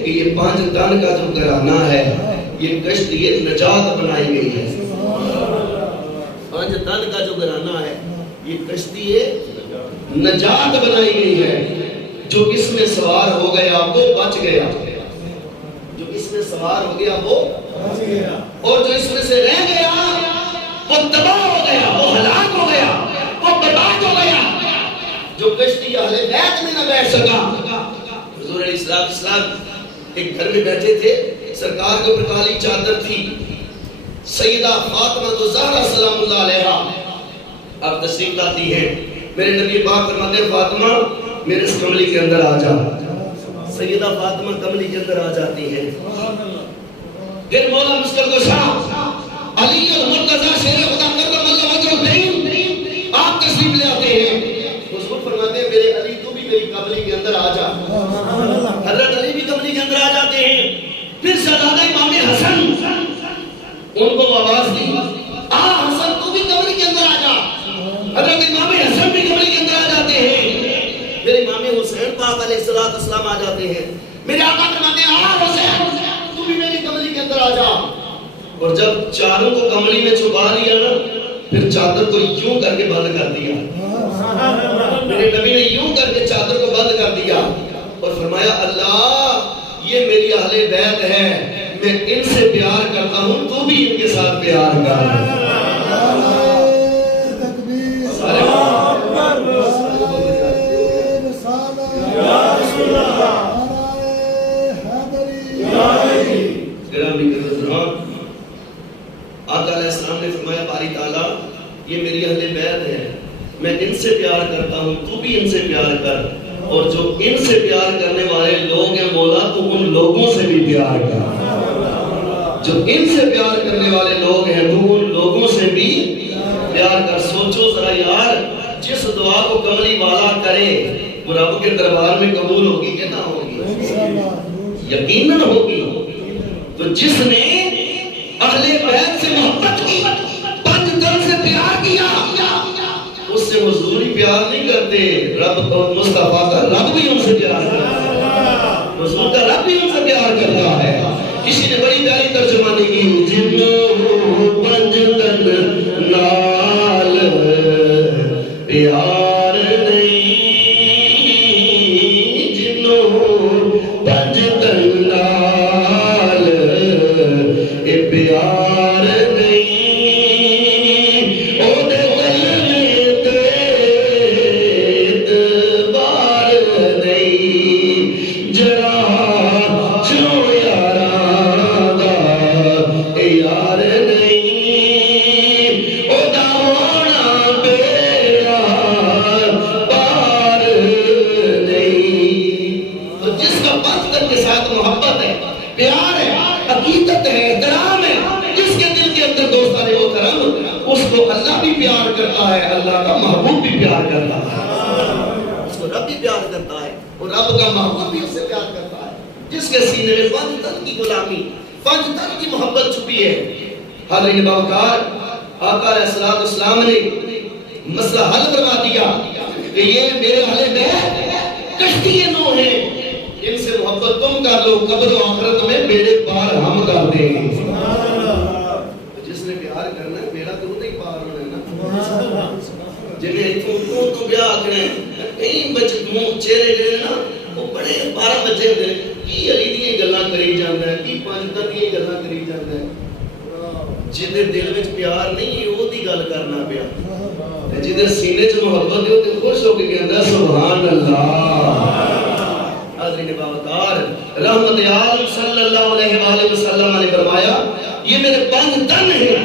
کہ یہ 5 تن کا جو گھرانہ ہے، یہ کشتی نجات بنائی گئی ہے. 5 تن کا جو گھرانہ ہے، یہ کشتی نجات بنائی گئی ہے. جو اس میں سوار ہو گیا وہ بچ گیا، جو اس میں سوار ہو گیا وہ بچ گیا، اور جو اس میں سے رہ گیا وہ تباہ ہو گیا، وہ ہلاک ہو گیا، وہ برباد ہو گیا. جو کشتی اہل بیت میں نہ بیٹھ سکا. حضور علیہ السلام ایک گھر میں بیٹھے تھے، سرکار کے اوپر کالی چادر تھی. سیدہ فاطمہ تو زہرا سلام اللہ علیہا اب تشریف لاتی ہے. میرے نبی پاک فرماتے ہیں فاطمہ میرے اس کملی کے اندر آ جا. سیدہ فاطمہ کملی کے اندر آ جاتی ہے. پھر مولا مشکل کشا علی المرتضی شیر خدا کرم اللہ وجہہ الکریم آپ تشریف لے آتے ہیں. حضور فرماتے ہیں میرے علی تو بھی میری کملی کے اندر آ جا. حضرت علی بھی کملی کے اندر آ جاتے ہیں. پھر شہزادہ امام حسن ان کو آواز دی حسن تو بھی کملی کے اندر آ جا. حضرت امام حسن بھی کملی کے اندر آ جاتے ہیں. میرے امام حسین پاک علیہ السلام آ جاتے ہیں. میرے آقا فرماتے ہیں حسین تو بھی میری کملی کے اندر آ جا. اور جب چاروں کو کملی میں چھپا لیا نا، پھر چادر کو یوں کر کے بند کر دیا. میرے نبی نے یوں کر کے چادر کو بند کر دیا اور فرمایا اللہ یہ میری اہل بیت ہے، میں ان سے پیار کرتا ہوں، تو بھی ان کے ساتھ پیار کر. آقا علیہ السلام نے فرمایا باری تعالیٰ یہ میری اہل بیت ہے، میں ان سے پیار کرتا ہوں، تو بھی ان سے پیار کر. اور جو ان سے پیار کرنے والے لوگ ہیں مولا تو ان لوگوں سے بھی پیار کر. جو ان سے پیار کرنے والے لوگ ہیں تو ان لوگوں سے بھی پیار کر. سوچو ذرا یار، جس دعا کو کملی والا کرے وہ رب کے دربار میں قبول ہوگی کہ نہ ہوگی؟ یقیناً ہوگی. تو جس نے اہل بیت سے محبت کی، 5 دل سے پیار کیا، اس سے حضور ہی پیار نہیں کرتے، رب اور مصطفیٰ کا رب بھی ان سے پیار کرتا ہے. حضور کا رب بھی ان سے پیار کرتا ہے. کسی نے بڑی پیاری ترجمانی کی جنوں 5 دل نال پیار نہیں، جنوں 5 دل نال پیار نہیں، او دے دل میں اعتبار نہیں، جرا جو یاراں دا یار نہیں، او دا ہونا بیڑا پار نہیں. تو جس کا پتھر کے ساتھ محبت ہے، پیار ہے، عقیدت ہے، احترام ہے، جس کے دل کے اندر دوستان وہ کرم، اس کو اللہ بھی پیار کرتا ہے، اللہ کا محبوب بھی پیار کرتا ہے، اس کو رب بھی پیار کرتا ہے. اور رب کا محبوب بھی اس سے پیار کرتا ہے جس کے سینے میں پنج تن کی غلامی، پنج تن کی محبت چھپی ہے۔ حاضرین باوقار، آقا علیہ السلام نے مسئلہ حل کروا دیا کہ یہ میرے اہل بیت کشتی نوح ہیں، ان سے محبت تم کر لو، قبر و آخرت میں میرے پار ہم کر دیں گے۔ جس نے پیار کرنا ہے میرا تو نہیں پار ہونا ہے نا، جنہیں تو بیاہ کرنا ہے کئی بچوں چہرے گئے نا وہ بڑے 12 بچے ہوتے ہیں کی علی دی گلاں کری جاندا ہے، کی پنج تن دی گلاں کری جاندا ہے۔ جدے دل وچ پیار نہیں وہ دی گل کرنا پیا، جدے سینے چ محبت ہے تے خوش ہو کے کہندا سبحان اللہ۔ حاضرین باوقار، رحمت عالم صلی اللہ علیہ وآلہ وسلم نے فرمایا یہ میرے پنج تن ہیں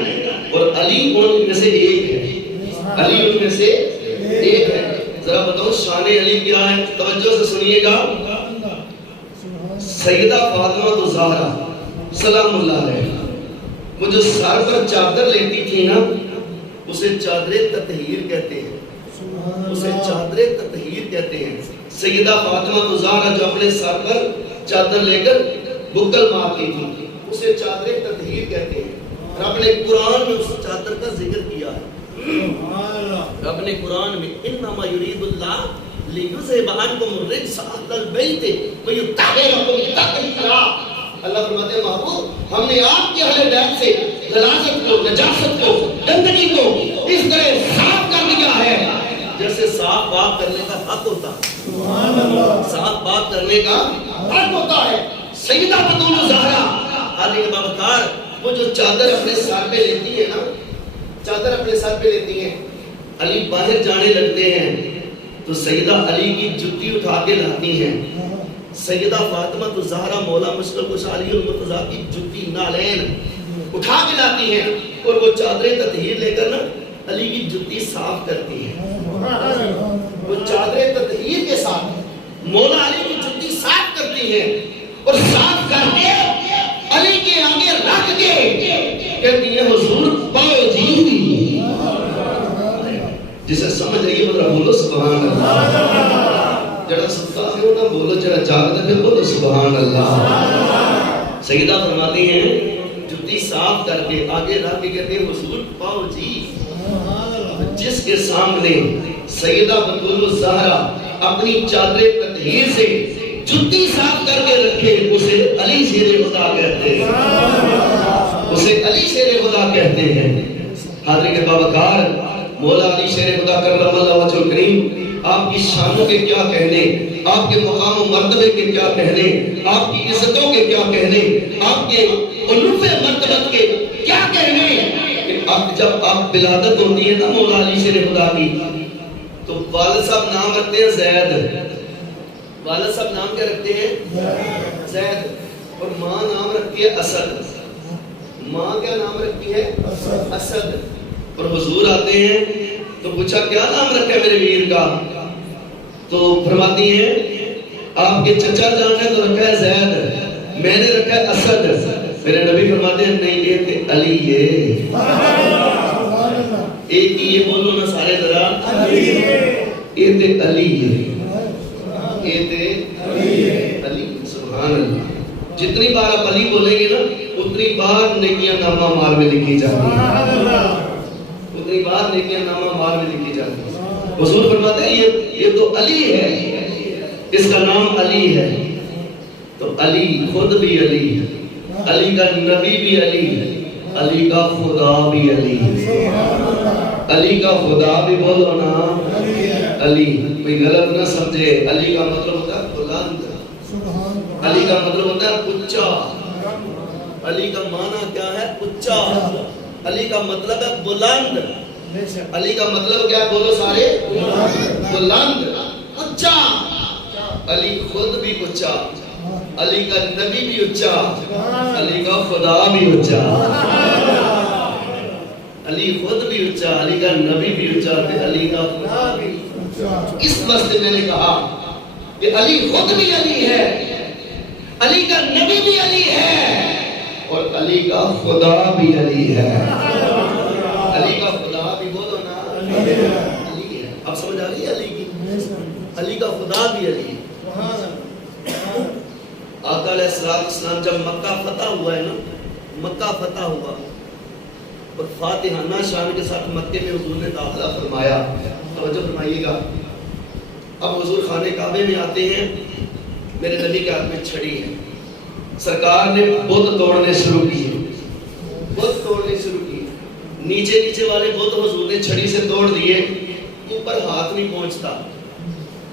اور علی ان میں سے ایک ہے، علی ان میں سے ایک ہے۔ ذرا بتاؤ شان علی کیا ہے، توجہ سے سنیے گا۔ سیدہ فاطمہ الزہرا سلام اللہ علیہ وہ جو سر پر چادر لیتی تھی نا اسے چادر تطہیر کہتے ہیں، اسے چادر تطہیر کہتے ہیں۔ سیدہ فاطمہ الزہرا جو اپنے سر پر چادر لے کر بکل مارتی تھی اسے چادر تطہیر کہتے ہیں۔ رب نے قرآن میں اس چادر کا ذکر کیا ہے، رب نے قرآن میں انما یرید اللہ لیذہب عنکم الرجس اہل البیت ویطہرکم تطہیرا۔ اللہ فرماتے ہیں محبوب ہم نے آپ کے اہل بیت سے غلاظت کو، نجاست کو، گندگی کو اس طرح صاف کر دیا ہے جیسے صاف پاک کرنے کا حق ہوتا ہے، صاف پاک کرنے کا حق ہوتا ہے۔ سیدہ بطول الزہرا حاضرین باوقار وہ جو چادر اپنے سر پہ لیتی ہے نا، چادر اپنے سر پہ لیتی ہیں، علی باہر جانے لگتے ہیں تو سیدہ علی کی جتی اٹھا کے لاتی ہیں۔ سیدہ فاطمہ الزہرا مولا مشکل کشا علی المرتضیٰ کی جتی نالین اٹھا کے لاتی ہیں اور وہ چادر تطہیر لے کر نا علی کی جتی صاف کرتی ہیں۔ وہ چادر تطہیر کے ساتھ مولا علی کی جتی صاف کرتی ہیں اور صاف کر کے علی کے آگے رکھ کے کہتی ہیں حضور پاؤ جی۔ جسے سمجھ رہی ہے وہ بولو سبحان اللہ۔ جڑا ستا ہے وہ نہ بولو، جڑا جاگتا ہے بولو سبحان اللہ۔ سیدہ فرماتی ہیں جتی صاف کر کے آگے رکھ کے کہتے ہیں حضور پاؤ جی۔ جس کے سامنے سیدہ بطول الزہرا اپنی چادر تطہیر سے جتی صاف کر کے رکھے اسے علی شیر خدا کہتے ہیں، اسے علی شیر خدا کہتے ہیں۔ حاضرین باوقار مولا علی شیر خدا کرم اللہ وجہ الکریم آپ کی شانوں کے کیا کہنے، آپ کے مقام و مرتبے کے کیا کہنے، آپ کی عزتوں کے کیا کہنے، آپ کے علوف مرتبت کے کیا کہنے۔ جب آپ ولادت ہوتی ہے نا مولا علی شیر خدا کی تو والد صاحب نام رکھتے ہیں زید، والد صاحب نام کیا رکھتے ہیں زید، اور ماں نام رکھتی ہے اسد، ماں کیا نام رکھتی ہے اسد۔ اور حضور آتے ہیں تو پوچھا کیا نام رکھا ہے میرے ویر کا، تو فرماتی ہیں آپ کے چچا جان نے تو رکھا ہے زید، میں نے رکھا ہے اسد۔ میرے نبی فرماتے ہیں نہیں یہ تھے علی، ایک ہی یہ بولو نا سارے ذرا، یہ تھے علی، یہ تھے علی۔ سبحان اللہ۔ جتنی بار آپ علی بولیں گے نا اتنی بار نیکیاں نامہ مار میں لکھی جاتی ہیں، اتنی بار نیکیاں نامہ مار میں لکھی جاتی ہیں۔ حضور فرماتے ہیں یہ تو علی ہے، اس کا نام علی ہے۔ تو علی خود بھی علی ہے، علی کا نبی بھی علی ہے، علی کا خدا بھی علی ہے، علی کا خدا بھی بولو نا علی، کوئی غلط نہ سمجھے۔ علی کا مطلب ہوتا ہے بلند، علی کا مطلب ہوتا ہے اونچا، علی کا معنی کیا ہے اونچا، علی کا مطلب ہے بلند، علی کا مطلب کیا ہے بولو سارے بلند اونچا۔ علی خود بھی اونچا، علی کا نبی بھی اونچا، علی کا خدا بھی اونچا، علی خود بھی اونچا، علی کا نبی بھی اونچا، علی کا خدا بھی اونچا۔ اس واسطے میں نے کہا کہ علی خود بھی علی ہے، علی کا نبی بھی علی ہے اور علی کا خدا بھی علی ہے، علی کا خدا بھی بولو نا علی ہے۔ اب سمجھ آ رہی ہے علی کی، علی کا خدا بھی علی ہے۔ آقا علیہ السلام جب مکہ فتح ہوا ہے نا، مکہ فتح ہوا اور فاتحانہ شان کے ساتھ مکے میں حضور نے داخلہ فرمایا. توجہ فرمائیے گا. اب حضور خانے کعبے میں آتے ہیں، میرے نبی کے ہاتھ میں چھڑی ہے. سرکار نے بت توڑنے شروع کیے، بت توڑنے شروع کیے. نیچے نیچے والے بت حضور نے چھڑی سے توڑ دیے. اوپر ہاتھ نہیں پہنچتا،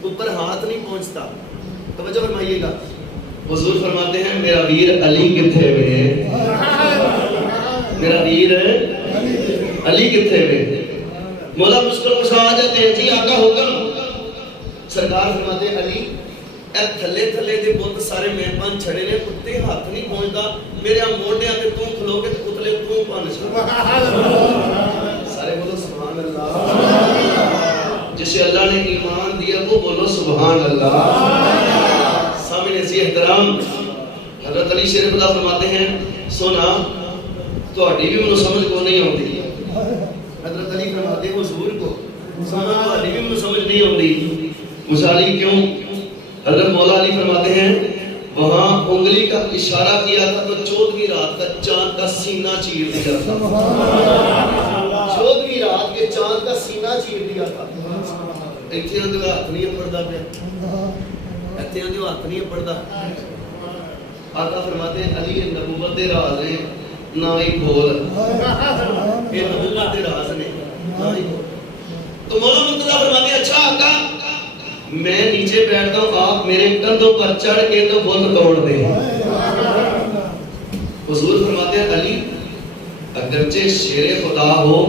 اوپر ہاتھ نہیں پہنچتا. توجہ فرمائیے گا. حضور فرماتے ہیں میرا ویر علی کتھے وے، میرا ویر علی کتھے وے. مولا مشکل کشا آ جاتے ہیں، جی آقا حکم. سرکار فرماتے ہیں علی اے تھلے تھلے دے بت سارے مہمان چھڑے نے، کتے ہاتھ نہیں پہنچتا. میرے موڈیاں تے توں کھلو کے اتلے توں پن سارے بولو سبحان اللہ. جسے اللہ نے ایمان دیا وہ بولو سبحان اللہ. سامنے عزیز احترام، حضرت علی شیر خدا فرماتے ہیں سونا تہاڈی بھی منوں سمجھ کو نہیں آتی. حضرت علی فرماتے ہیں حضور کو سونا تہاڈی بھی منوں سمجھ نہیں آتی. مجھالی کیوں؟ حضرت مولا علی فرماتے ہیں وہاں انگلی کا اشارہ کیا تھا تو 14ویں رات کا چاند کا سینہ چیر دیا تھا. 14ویں رات کے چاند کا سینہ چیر دیا تھا. ایتھے اندر ہاتھ نہیں پڑدا پیا، ایتھے اندر ہاتھ نہیں پڑدا. آقا فرماتے ہیں علی یہ نبوت دے راز ہیں نہ ہی بول، یہ نبوت دے راز نے نہ ہی بول. تو مولا منتظر فرماتے ہیں اچھا آقا میں نیچے بیٹھتا ہوں، آپ میرے کندھوں پر چڑھ کے تو بت توڑ دیں. حضور فرماتے ہیں علی اگرچہ شیر خدا ہو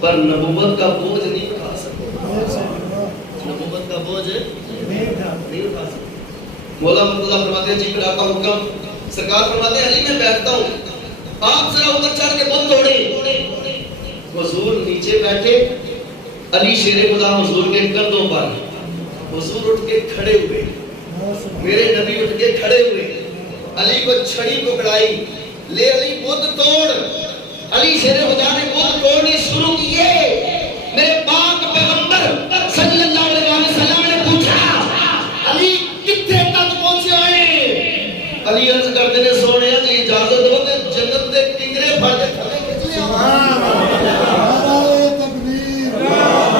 پر نبوت کا بوجھ نہیں اٹھا سکتے، نبوت کا بوجھ نہیں اٹھا سکتے. مولا منتظر فرماتے ہیں جی پھر آقا حکم. سرکار فرماتے ہیں علی میں بیٹھتا ہوں، آپ ذرا اوپر چڑھ کے بت توڑیں. حضور نیچے بیٹھے، علی شیر خدا حضور کے کندھوں پر. حضور اٹھ کے کھڑے ہوئے، میرے نبی اٹھ کے کھڑے ہوئے. علی کو چھڑی پکڑائی، لے علی بت توڑ. علی شیر خدا نے بت توڑنے شروع کیے. میرے پاک پیغمبر صلی اللہ علیہ وسلم نے پوچھا علی کتنے تک پہنچے ہوئے؟ علی عرض کرتے نے سونے علی اجازت دو تے جنت دے کنگرے پھڑ کے تھلے کھچ لیا. نعرہ تکبیر، نعرہ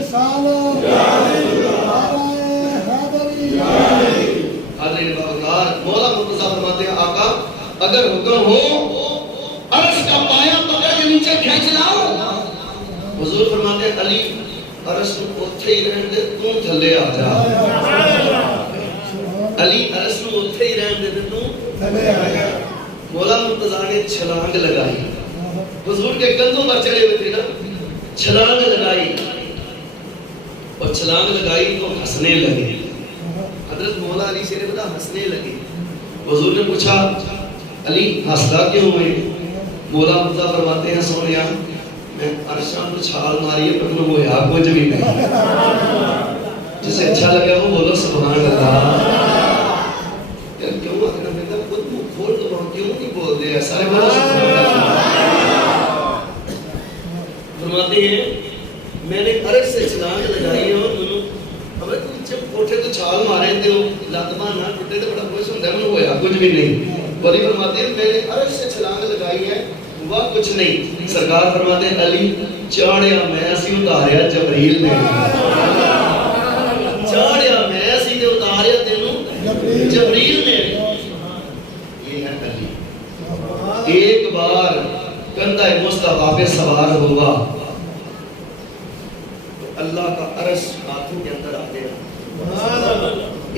رسالت، مولا مرتضیٰ فرماتے ہیں آقا اگر حکم ہو عرش کا پایا پکڑ کے نیچے کھینچ لاؤ. حضور فرماتے ہیں علی عرش کو اتھے ہی رہن دے تو تھلے آ جا. علی عرش کو اتھے ہی رہن دے تو تھلے آ جا. مولا مرتضیٰ نے چھلانگ لگائی، حضور کے کندھوں پر چڑھے ہوئے تھے نا، چھلانگ لگائی اور چھلانگ لگائی تو ہنسنے لگے. حضرت مولا علی شیر خدا ہنسنے لگے. حضور نے پوچھا علی ہنستا کیوں ہوئے؟ مولا مرتضیٰ فرماتے ہیں سونیا میں عرشاں تو چھال ماری ہے پر وہ ہوا کچھ بھی نہیں. جسے اچھا لگا وہ بولو سبحان اللہ. یار کیوں آخنا میں خود منہ کھول دو کیوں نہیں بول دے سارے بولو سبحان اللہ. فرماتے ہیں میں نے عرش سے چھلانگ لگائی ہے اور دونوں اب جب کوٹھے تو چھال مارے تھے لاتما نہ ٹوٹے تو بڑا خوش ہوتا ہے انہوں ہوا کچھ بھی نہیں. ولی فرماتے ہیں میں نے عرش سے چھلانگ لگائی ہے ہوا کچھ نہیں. سرکار فرماتے ہیں علی چاڑیا میں اسی اتاریا جبریل نے، چاڑیا میں اسی تے اتاریا تینوں جبریل نے. یہ ہے علی. ایک بار کندھہ مصطفیٰ پہ سوار ہوا اللہ کا عرش ہاتھوں کے اندر آ گیا.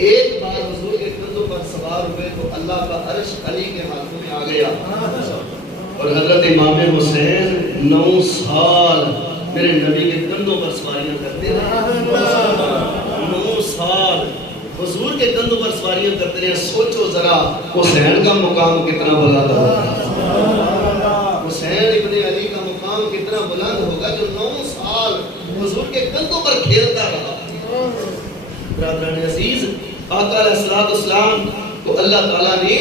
ایک بار حضور کے کندھوں پر سوار ہوئے تو اللہ کا عرش علی کے ہاتھوں میں آ گیا. اور حضرت امام حسین 9 سال میرے نبی کے کندھوں پر سواریاں کرتے رہے. 9 سال حضور کے کندھوں پر سواریاں کرتے رہے. سوچو ذرا حسین کا مقام کتنا بلند ہوگا، حسین ابن علی کا مقام کتنا بلند ہوگا جو 9 سال حضور کے کندھوں پر کھیلتا رہا. برادران عزیز آقا علیہ السلام کو اللہ تعالیٰ نے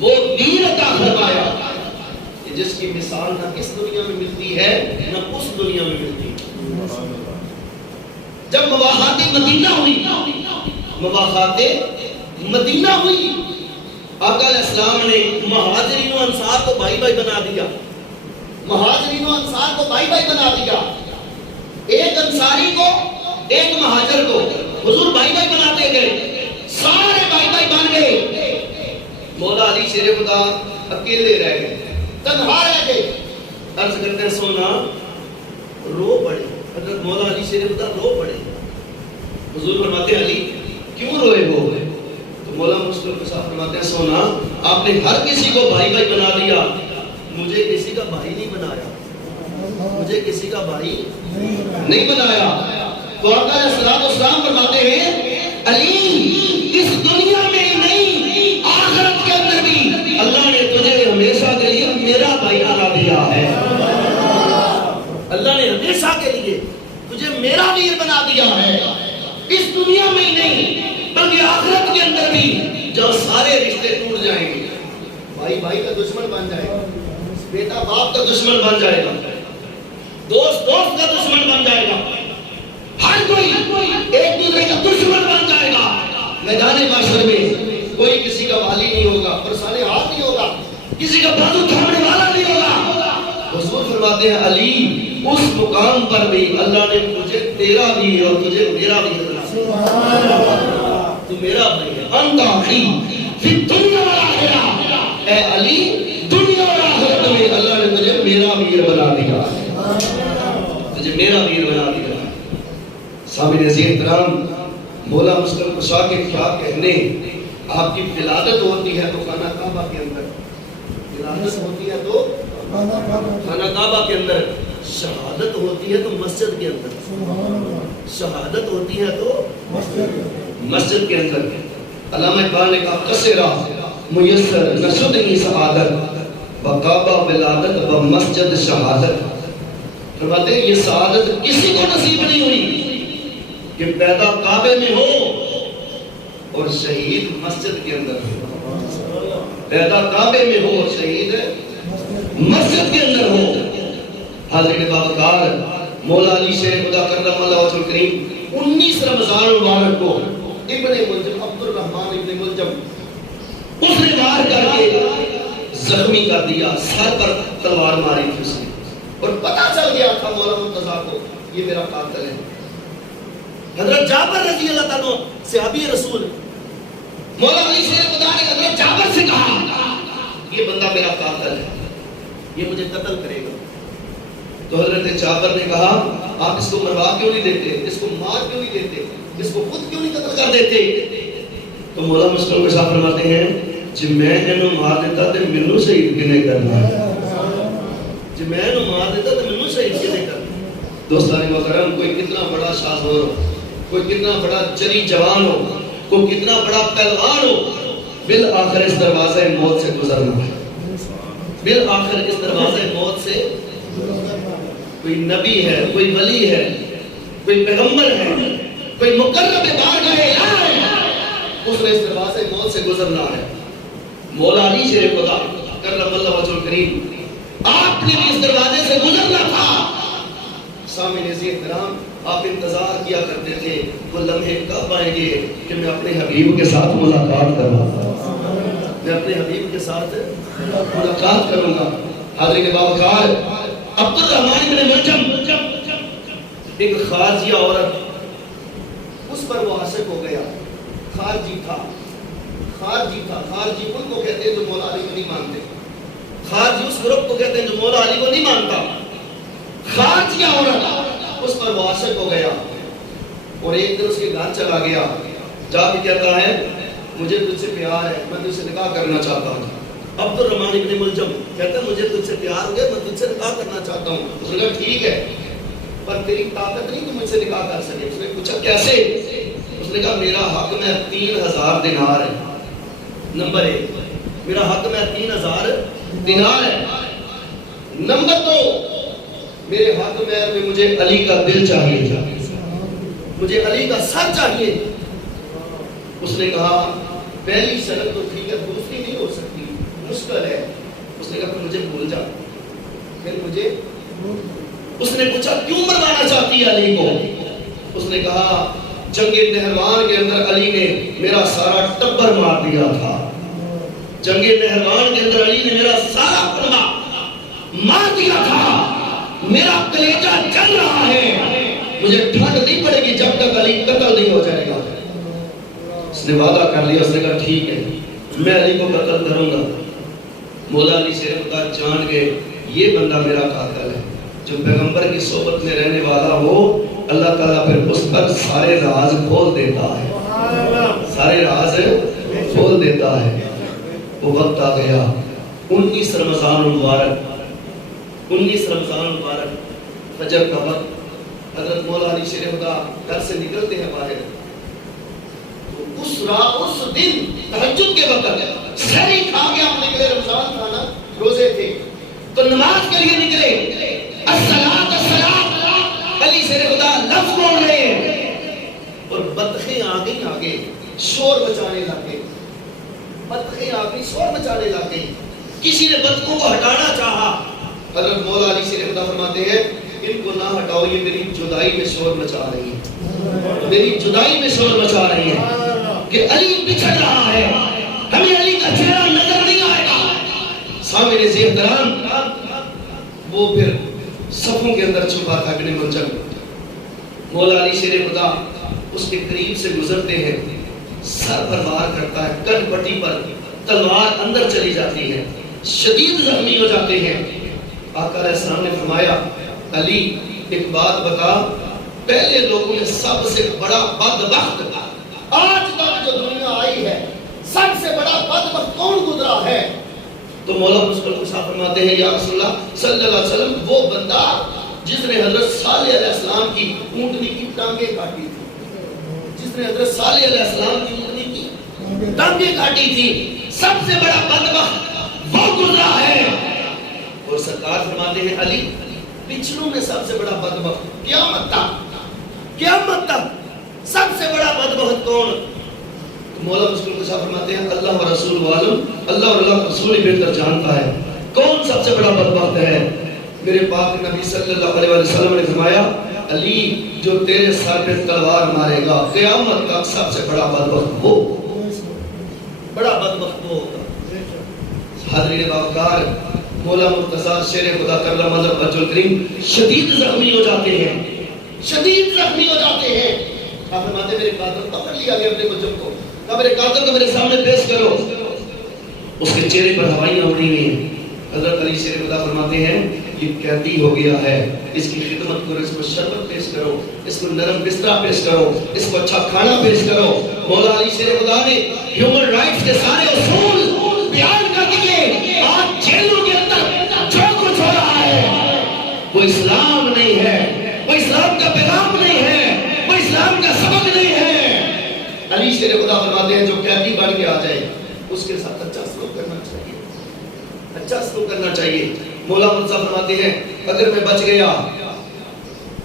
وہ دین عطا فرمایا جس کی مثال نہ اس دنیا میں ملتی ہے نہ اس دنیا میں ملتی ہے. جب مواخات مدینہ ہوئی، مواخات مدینہ ہوئی، آقا علیہ السلام نے مہاجرین و انصار کو بھائی بھائی بنا دیا، مہاجرین و انصار کو بھائی بھائی بنا دیا، ایک انصاری کو ایک مہاجر کو حضور بھائی بھائی بناتے گئے، سارے بھائی بھائی بن گئے، مولا علی شیر خدا اکیلے رہ گئے، تنہا رہ گئے۔ عرض کرتے ہیں سونا رو پڑے، حضرت مولا علی شیر خدا رو پڑے، حضور فرماتے ہیں علی کیوں روئے ہو؟ تو مولا مسلم کے ساتھ فرماتے ہیں سونا آپ نے ہر کسی کو بھائی بھائی بنا دیا، مجھے کسی کا بھائی نہیں بنایا، مجھے کسی کا بھائی نہیں بنایا۔ تو آقا علیہ السلام فرماتے ہیں علی اس دنیا میں نہیں آخرت کے اندر بھی اللہ نے تجھے ہمیشہ کے لیے میرا بھائی بنا دیا ہے، اللہ نے ہمیشہ کے لیے تجھے میرا ویر بنا دیا ہے، اس دنیا میں ہی نہیں بلکہ آخرت کے اندر بھی جب سارے رشتے ٹوٹ جائیں گے، بھائی بھائی کا دشمن بن جائے گا، بیٹا باپ کا دشمن بن جائے گا، دوست دوست کا دشمن بن جائے گا، ہر کوئی ایک دوسرے کا دشمن بن جائے گا، میدان محشر میں کوئی کسی کا والی نہیں ہوگا، برسانے ہاتھ نہیں ہوگا، کسی کا بازو تھامنے والا نہیں ہوگا۔ حضور فرماتے ہیں علی اس مقام پر بھی اللہ نے مجھے تیرا بھی اور تجھے میرا بھی بنا دیا، تو میرا بھائی ہے، انت اخی فی الدنیا والآخرہ، اے علی دنیا اور آخرت میں اللہ نے مجھے میرا ویر بنا دیا، مجھے میرا ویر بنا دیا۔ سامعین عزیز احترام، مولا مسلم کشا کے کیا کہنے، آپ کی ولادت ہوتی ہے تو خانہ کعبہ کے اندر، ولادت ہوتی ہے تو خانہ کعبہ کے اندر، شہادت ہوتی ہے تو مسجد کے اندر، شہادت ہوتی ہے تو مسجد کے اندر۔ علامہ اقبال نے کہا کسرا میسر نشد ہی سعادت بکعبہ ولادت و مسجد شہادت، فرماتے ہیں یہ سعادت کسی کو نصیب نہیں ہوئی کہ پیدا کعبے میں ہو اور شہید مسجد کے اندر ہو، پیدا کعبے میں ہو اور شہید مسجد کے اندر ہو۔ حاضرین باوقار، مولا علی شیر خدا کرم اللہ وجہ الکریم 19 رمضان المبارک کو ابن ملجم عبد الرحمن ابن ملجم اس نے وار کر کے زخمی کر دیا، سر پر تلوار ماری تھی اس نے، اور پتہ چل گیا تھا مولا مرتضیٰ کو یہ میرا قاتل ہے۔ حضرت جابر رضی اللہ تعالیٰ صحابی رسول، مولا علی شیر خدا نے حضرت جابر سے کہا یہ بندہ میرا قاتل ہے، یہ مجھے قتل کرے گا۔ تو حضرت جابر نے کہا آپ اس کو مروا کیوں نہیں دیتے، اس کو مار کیوں نہیں دیتے، اس کو خود کیوں نہیں قتل کر دیتے؟ تو مولا مسلم کے ساتھ فرماتے ہیں جی میں انہوں مار دیتا تو منو شہید کنے کرنا ہے، جی میں انہوں مار دیتا تو منو شہید کنے کرنا۔ دوستان محترم، کوئی کتنا بڑا شاہزور ہو، کوئی کتنا بڑا جری جوان ہو، کوئی کتنا بڑا پہلوان ہو، بالآخر اس دروازے موت سے گزرنا ہے، بالآخر اس دروازے موت سے کوئی نبی ہے، کوئی ولی ہے، کوئی پیغمبر ہے، کوئی مقرب بارگاہ الہ ہے، اس نے اس دروازے موت سے گزرنا ہے۔ مولا علی شیر خدا کرم اللہ وجہ الکریم آپ نے بھی اس دروازے سے گزرنا تھا۔ سامعین عزیز احترام، آپ انتظار کیا کرتے تھے وہ لمحے کب آئیں گے کہ میں اپنے حبیب کے ساتھ ملاقات کروں گا، میں اپنے حبیب کے ساتھ ملاقات کروں گا۔ حاضرین باوقار، عبد الرحمن بن ملجم ایک خارجیہ عورت، اس پر وہ عاشق ہو گیا، خارجی تھا، خارجی تھا، خارجی ان کو کہتے ہیں جو مولا علی کو نہیں مانتے، خارجی اس گروپ کو کہتے ہیں جو مولا علی کو نہیں مانتا، خارجیہ عورت اس پر وہ عاشق ہو گیا، اور ایک دن اس کے گھر چلا گیا، جا کے کہتا ہے مجھے تجھ سے پیار ہے، میں تجھ سے نکاح کرنا چاہتا ہوں۔ عبد الرحمن ابن ملجم کہتا ہے مجھے تجھ سے پیار ہو گیا، میں تجھ سے نکاح کرنا چاہتا ہوں۔ اس نے کہا ٹھیک ہے، پر تیری طاقت نہیں تو مجھ سے نکاح کر سکے۔ اس نے پوچھا کیسے؟ اس نے کہا میرا حق میں 3000 دینار ہے، نمبر 1 میرا حق میں 3000 دینار ہے، نمبر 2 میرے حق میں مجھے علی کا دل چاہیے، مجھے علی کا سر چاہیے۔ اس نے کہا پہلی شرط تو ٹھیک ہے، دوسری نہیں ہو سکتی، مشکل ہے۔ اس نے کہا پھر مجھے بھول جا، پھر مجھے۔ اس نے پوچھا کیوں مروانا چاہتی ہے علی کو؟ اس نے کہا جنگ نہروان کے اندر علی نے میرا سارا ٹبر مار دیا تھا، جنگ نہروان کے اندر علی نے میرا سارا پڑا مار دیا تھا، میرا کلیجہ جل رہا ہے، مجھے ٹھنڈ نہیں پڑے گی جب تک علی قتل نہیں ہو جائے گا۔ اس نے وعدہ کر لیا، اس نے کہا ٹھیک ہے میں علی کو قتل کروں گا۔ مولا علی شیر خدا جان گئے یہ بندہ میرا قاتل ہے، جو پیغمبر کی صحبت میں رہنے والا ہو اللہ تعالیٰ پھر اس پر سارے راز کھول دیتا ہے، سارے راز کھول دیتا ہے۔ وہ وقت آ گیا 19 رمضان المبارک، 19 رمضان المبارک فجر کا وقت، حضرت مولا علی شیر خدا گھر سے نکلتے ہیں باہر، اس دن تہجد کے وقت سحری کھا کے ہم نکلے، رمضان تھا نا، روزے تھے تو نماز کے لیے نکلے، الصلاۃ الصلاۃ علی شیر خدا لفظ بول رہے ہیں اور بطخیں آگے شور مچانے لگے، بطخیں آگے شور مچانے لگے، کسی نے بطخوں کو ہٹانا چاہا، حضرت مولا علی شیر خدا فرماتے ہیں ان کو نہ ہٹاؤ، یہ میری جدائی میں شور مچا رہی ہے، میری جدائی میں شور مچا رہی ہے کہ علی بچھڑ رہا ہے، ہمیں علی کا چہرہ نظر نہیں آئے گا۔ سامنے سے احترام وہ پھر صفوں کے اندر چھپا تھا ابن ملجم، مولا علی شیر خدا اس کے قریب سے گزرتے ہیں، سر پر وار کرتا ہے، کن پٹی پر تلوار اندر چلی جاتی ہے، شدید زخمی ہو جاتے ہیں۔ آقا علیہ السلام نے فرمایا علی ایک بات بتا، پہلے لوگوں میں سب سے بڑا بدبخت آج تک جو دنیا آئی ہے سب سے بڑا بدبخت کون گزرا ہے؟ تو مولا مسلم کو صاحب فرماتے ہیں یا رسول اللہ صلی اللہ علیہ وسلم وہ بندہ جس نے حضرت صالح علیہ السلام کی اونٹنی کی ٹانگیں کاٹی تھی، جس نے حضرت صالح علیہ السلام کی اونٹنی کی ٹانگیں کاٹی تھی، سب سے بڑا بدبخت وہ گزرا ہے۔ اور سرکار فرماتے ہیں علی پچھلوں میں سب سے بڑا بدبخت قیامت تک سب سے بڑا بدبخت کون؟ مولا مسلم کو صاحب فرماتے ہیں اللہ و رسول عالم، اللہ اور اللہ رسول بہتر جانتا ہے کون سب سے بڑا بدبخت ہے۔ میرے پاک نبی صلی اللہ علیہ وسلم نے فرمایا علی جو تیرے سر پہ تلوار مارے گا قیامت تک سب سے بڑا بدبخت وہ، بڑا بدبخت وہ ہوگا۔ حاضرین باوقار مولا مرتضیٰ شیر خدا کرم اللہ وجہ الکریم شدید زخمی ہو جاتے ہیں، شدید زخمی ہو جاتے ہیں۔ آپ فرماتے میرے قاتل پکڑ لیا گیا اپنے مجرم کو، کہا میرے قاتل کو میرے سامنے پیش کرو، اس کے چہرے پر ہوائیاں اڑی ہوئی ہیں۔ حضرت علی شیر خدا فرماتے ہیں یہ قیدی ہو گیا ہے، اس کی خدمت کرو، اس کو شربت پیش کرو، اس کو نرم بستر پیش کرو، اس کو اچھا کھانا پیش کرو۔ مولا علی شیر خدا نے ہیومن رائٹس کے سارے اصول بیان کر دیے۔ آج جیلوں کے اندر جو کچھ ہو رہا ہے وہ اسلام نہیں ہے، وہ اسلام کا پیغام نہیں ہے، وہ اسلام کا سبق نہیں ہے۔ علی شیر خدا فرماتے ہیں جو قیدی بن کے آ جائے اس کے ساتھ اچھا سلوک کرنا چاہیے، اچھا سلوک کرنا چاہیے۔ مولا مرزا فرماتے ہیں اگر میں بچ گیا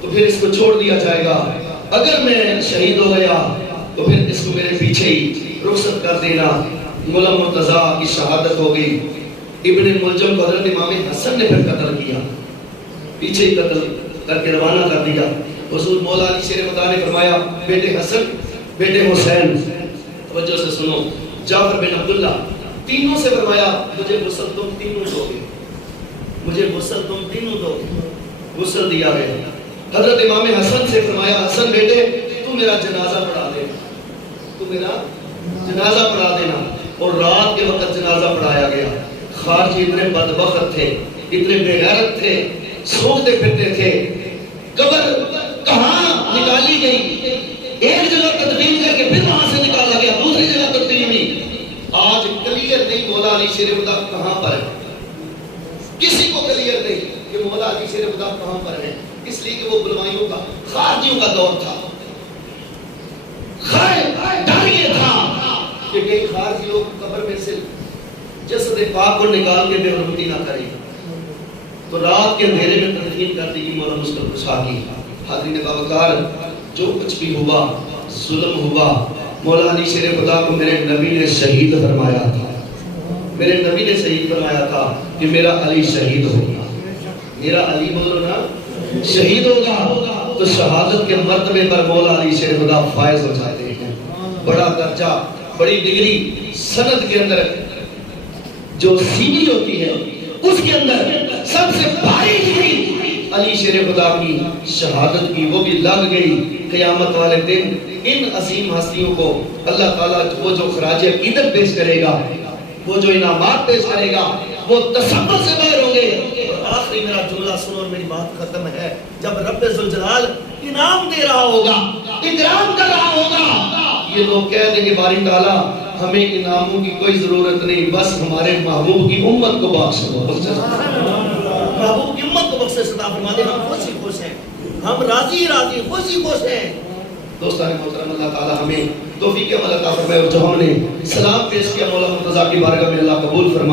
تو پھر اس کو چھوڑ دیا جائے گا، اگر میں شہید ہو گیا تو پھر اس کو میرے پیچھے ہی رخصت کر دینا۔ مولا مرتضیٰ کی شہادت ہو گئی، ابن ملجم کو حضرت امام حسن نے پھر قتل کیا، پیچھے ہی قتل کر کے روانہ کر دیا۔ حضور مولا علی شیر خدا نے فرمایا بیٹے حسن بیٹے حسین توجہ سے سنو، جعفر بن عبداللہ تینوں سے فرمایا مجھے غسل تم تینوں دو گے، مجھے غسل تم تینوں دو گے، غسل دیا گیا۔ حضرت امام حسن سے فرمایا حسن بیٹے تو میرا جنازہ پڑھا دینا، تو میرا جنازہ پڑھا دینا، اور رات کے وقت جنازہ پڑھایا گیا۔ خارجی اتنے بدبخت تھے، اتنے بے غیرت تھے، سوچتے پھرتے تھے قبر کہاں نکالی گئی، ایک جگہ تدفین کر کے پھر وہاں سے نکالا گیا، دوسری جگہ تدفین ہوئی۔ آج کلیئر نہیں مولا علی شیر خدا کہاں پر ہے، کسی کو کلیئر نہیں کہ مولا علی شیر خدا کہاں پر ہے، اس لیے کہ وہ بلوائیوں کا خارجیوں کا دور تھا۔ ڈر یہ تھا کہ کئی خارجی لوگ قبر میں سے جسد پاک کو نکال کے بے حرمتی نہ کریں، تو رات کے اندھیرے میں تدفین کر دی مولا مسلم کشا کی۔ حاضرین باوقار جو کچھ بھی ہوا ظلم ہوا، مولا علی شیر خدا کو میرے نبی نے شہید فرمایا تھا، میرے نبی نے شہید فرمایا تھا کہ میرا علی شہید ہوگا، میرا علی بولو نا شہید ہوگا۔ تو شہادت کے مرتبے پر مولا علی شیر خدا فائز ہو جاتے ہیں. بڑا درجہ، بڑی ڈگری سند کے اندر جو سینی ہوتی ہے اس کے اندر سب سے بھاری ڈگری علی شیر خدا کی شہادت کی، وہ بھی لگ گئی. قیامت والے دن ان عظیم ہستیوں کو اللہ تعالیٰ وہ جو خراج عقیدت پیش کرے گا، وہ جو انعامات پیش کرے گا، وہ تصور سے باہر ہوں گے. اور آخری میرا جملہ سنو اور میری بات ختم ہے. جب رب ذوالجلال انعام دے رہا ہوگا، اکرام کر رہا ہوگا، یہ لوگ کہہ دیں گے باری تعالیٰ ہمیں انعاموں کی کوئی ضرورت نہیں، بس ہمارے محبوب کی امت کو بخش دو. محبوب کی امت کو بخش عطا فرما دے. ہم خوشی خوش ہیں، ہم راضی راضی خوشی خوش ہیں. دوستان محترم، اللہ تعالیٰ ہمیں توفیق عمل عطا فرمائے، اور جو ہم نے سلام پیش کیا مولا مرتضیٰ کی بارگاہ میں اللہ قبول فرمائے.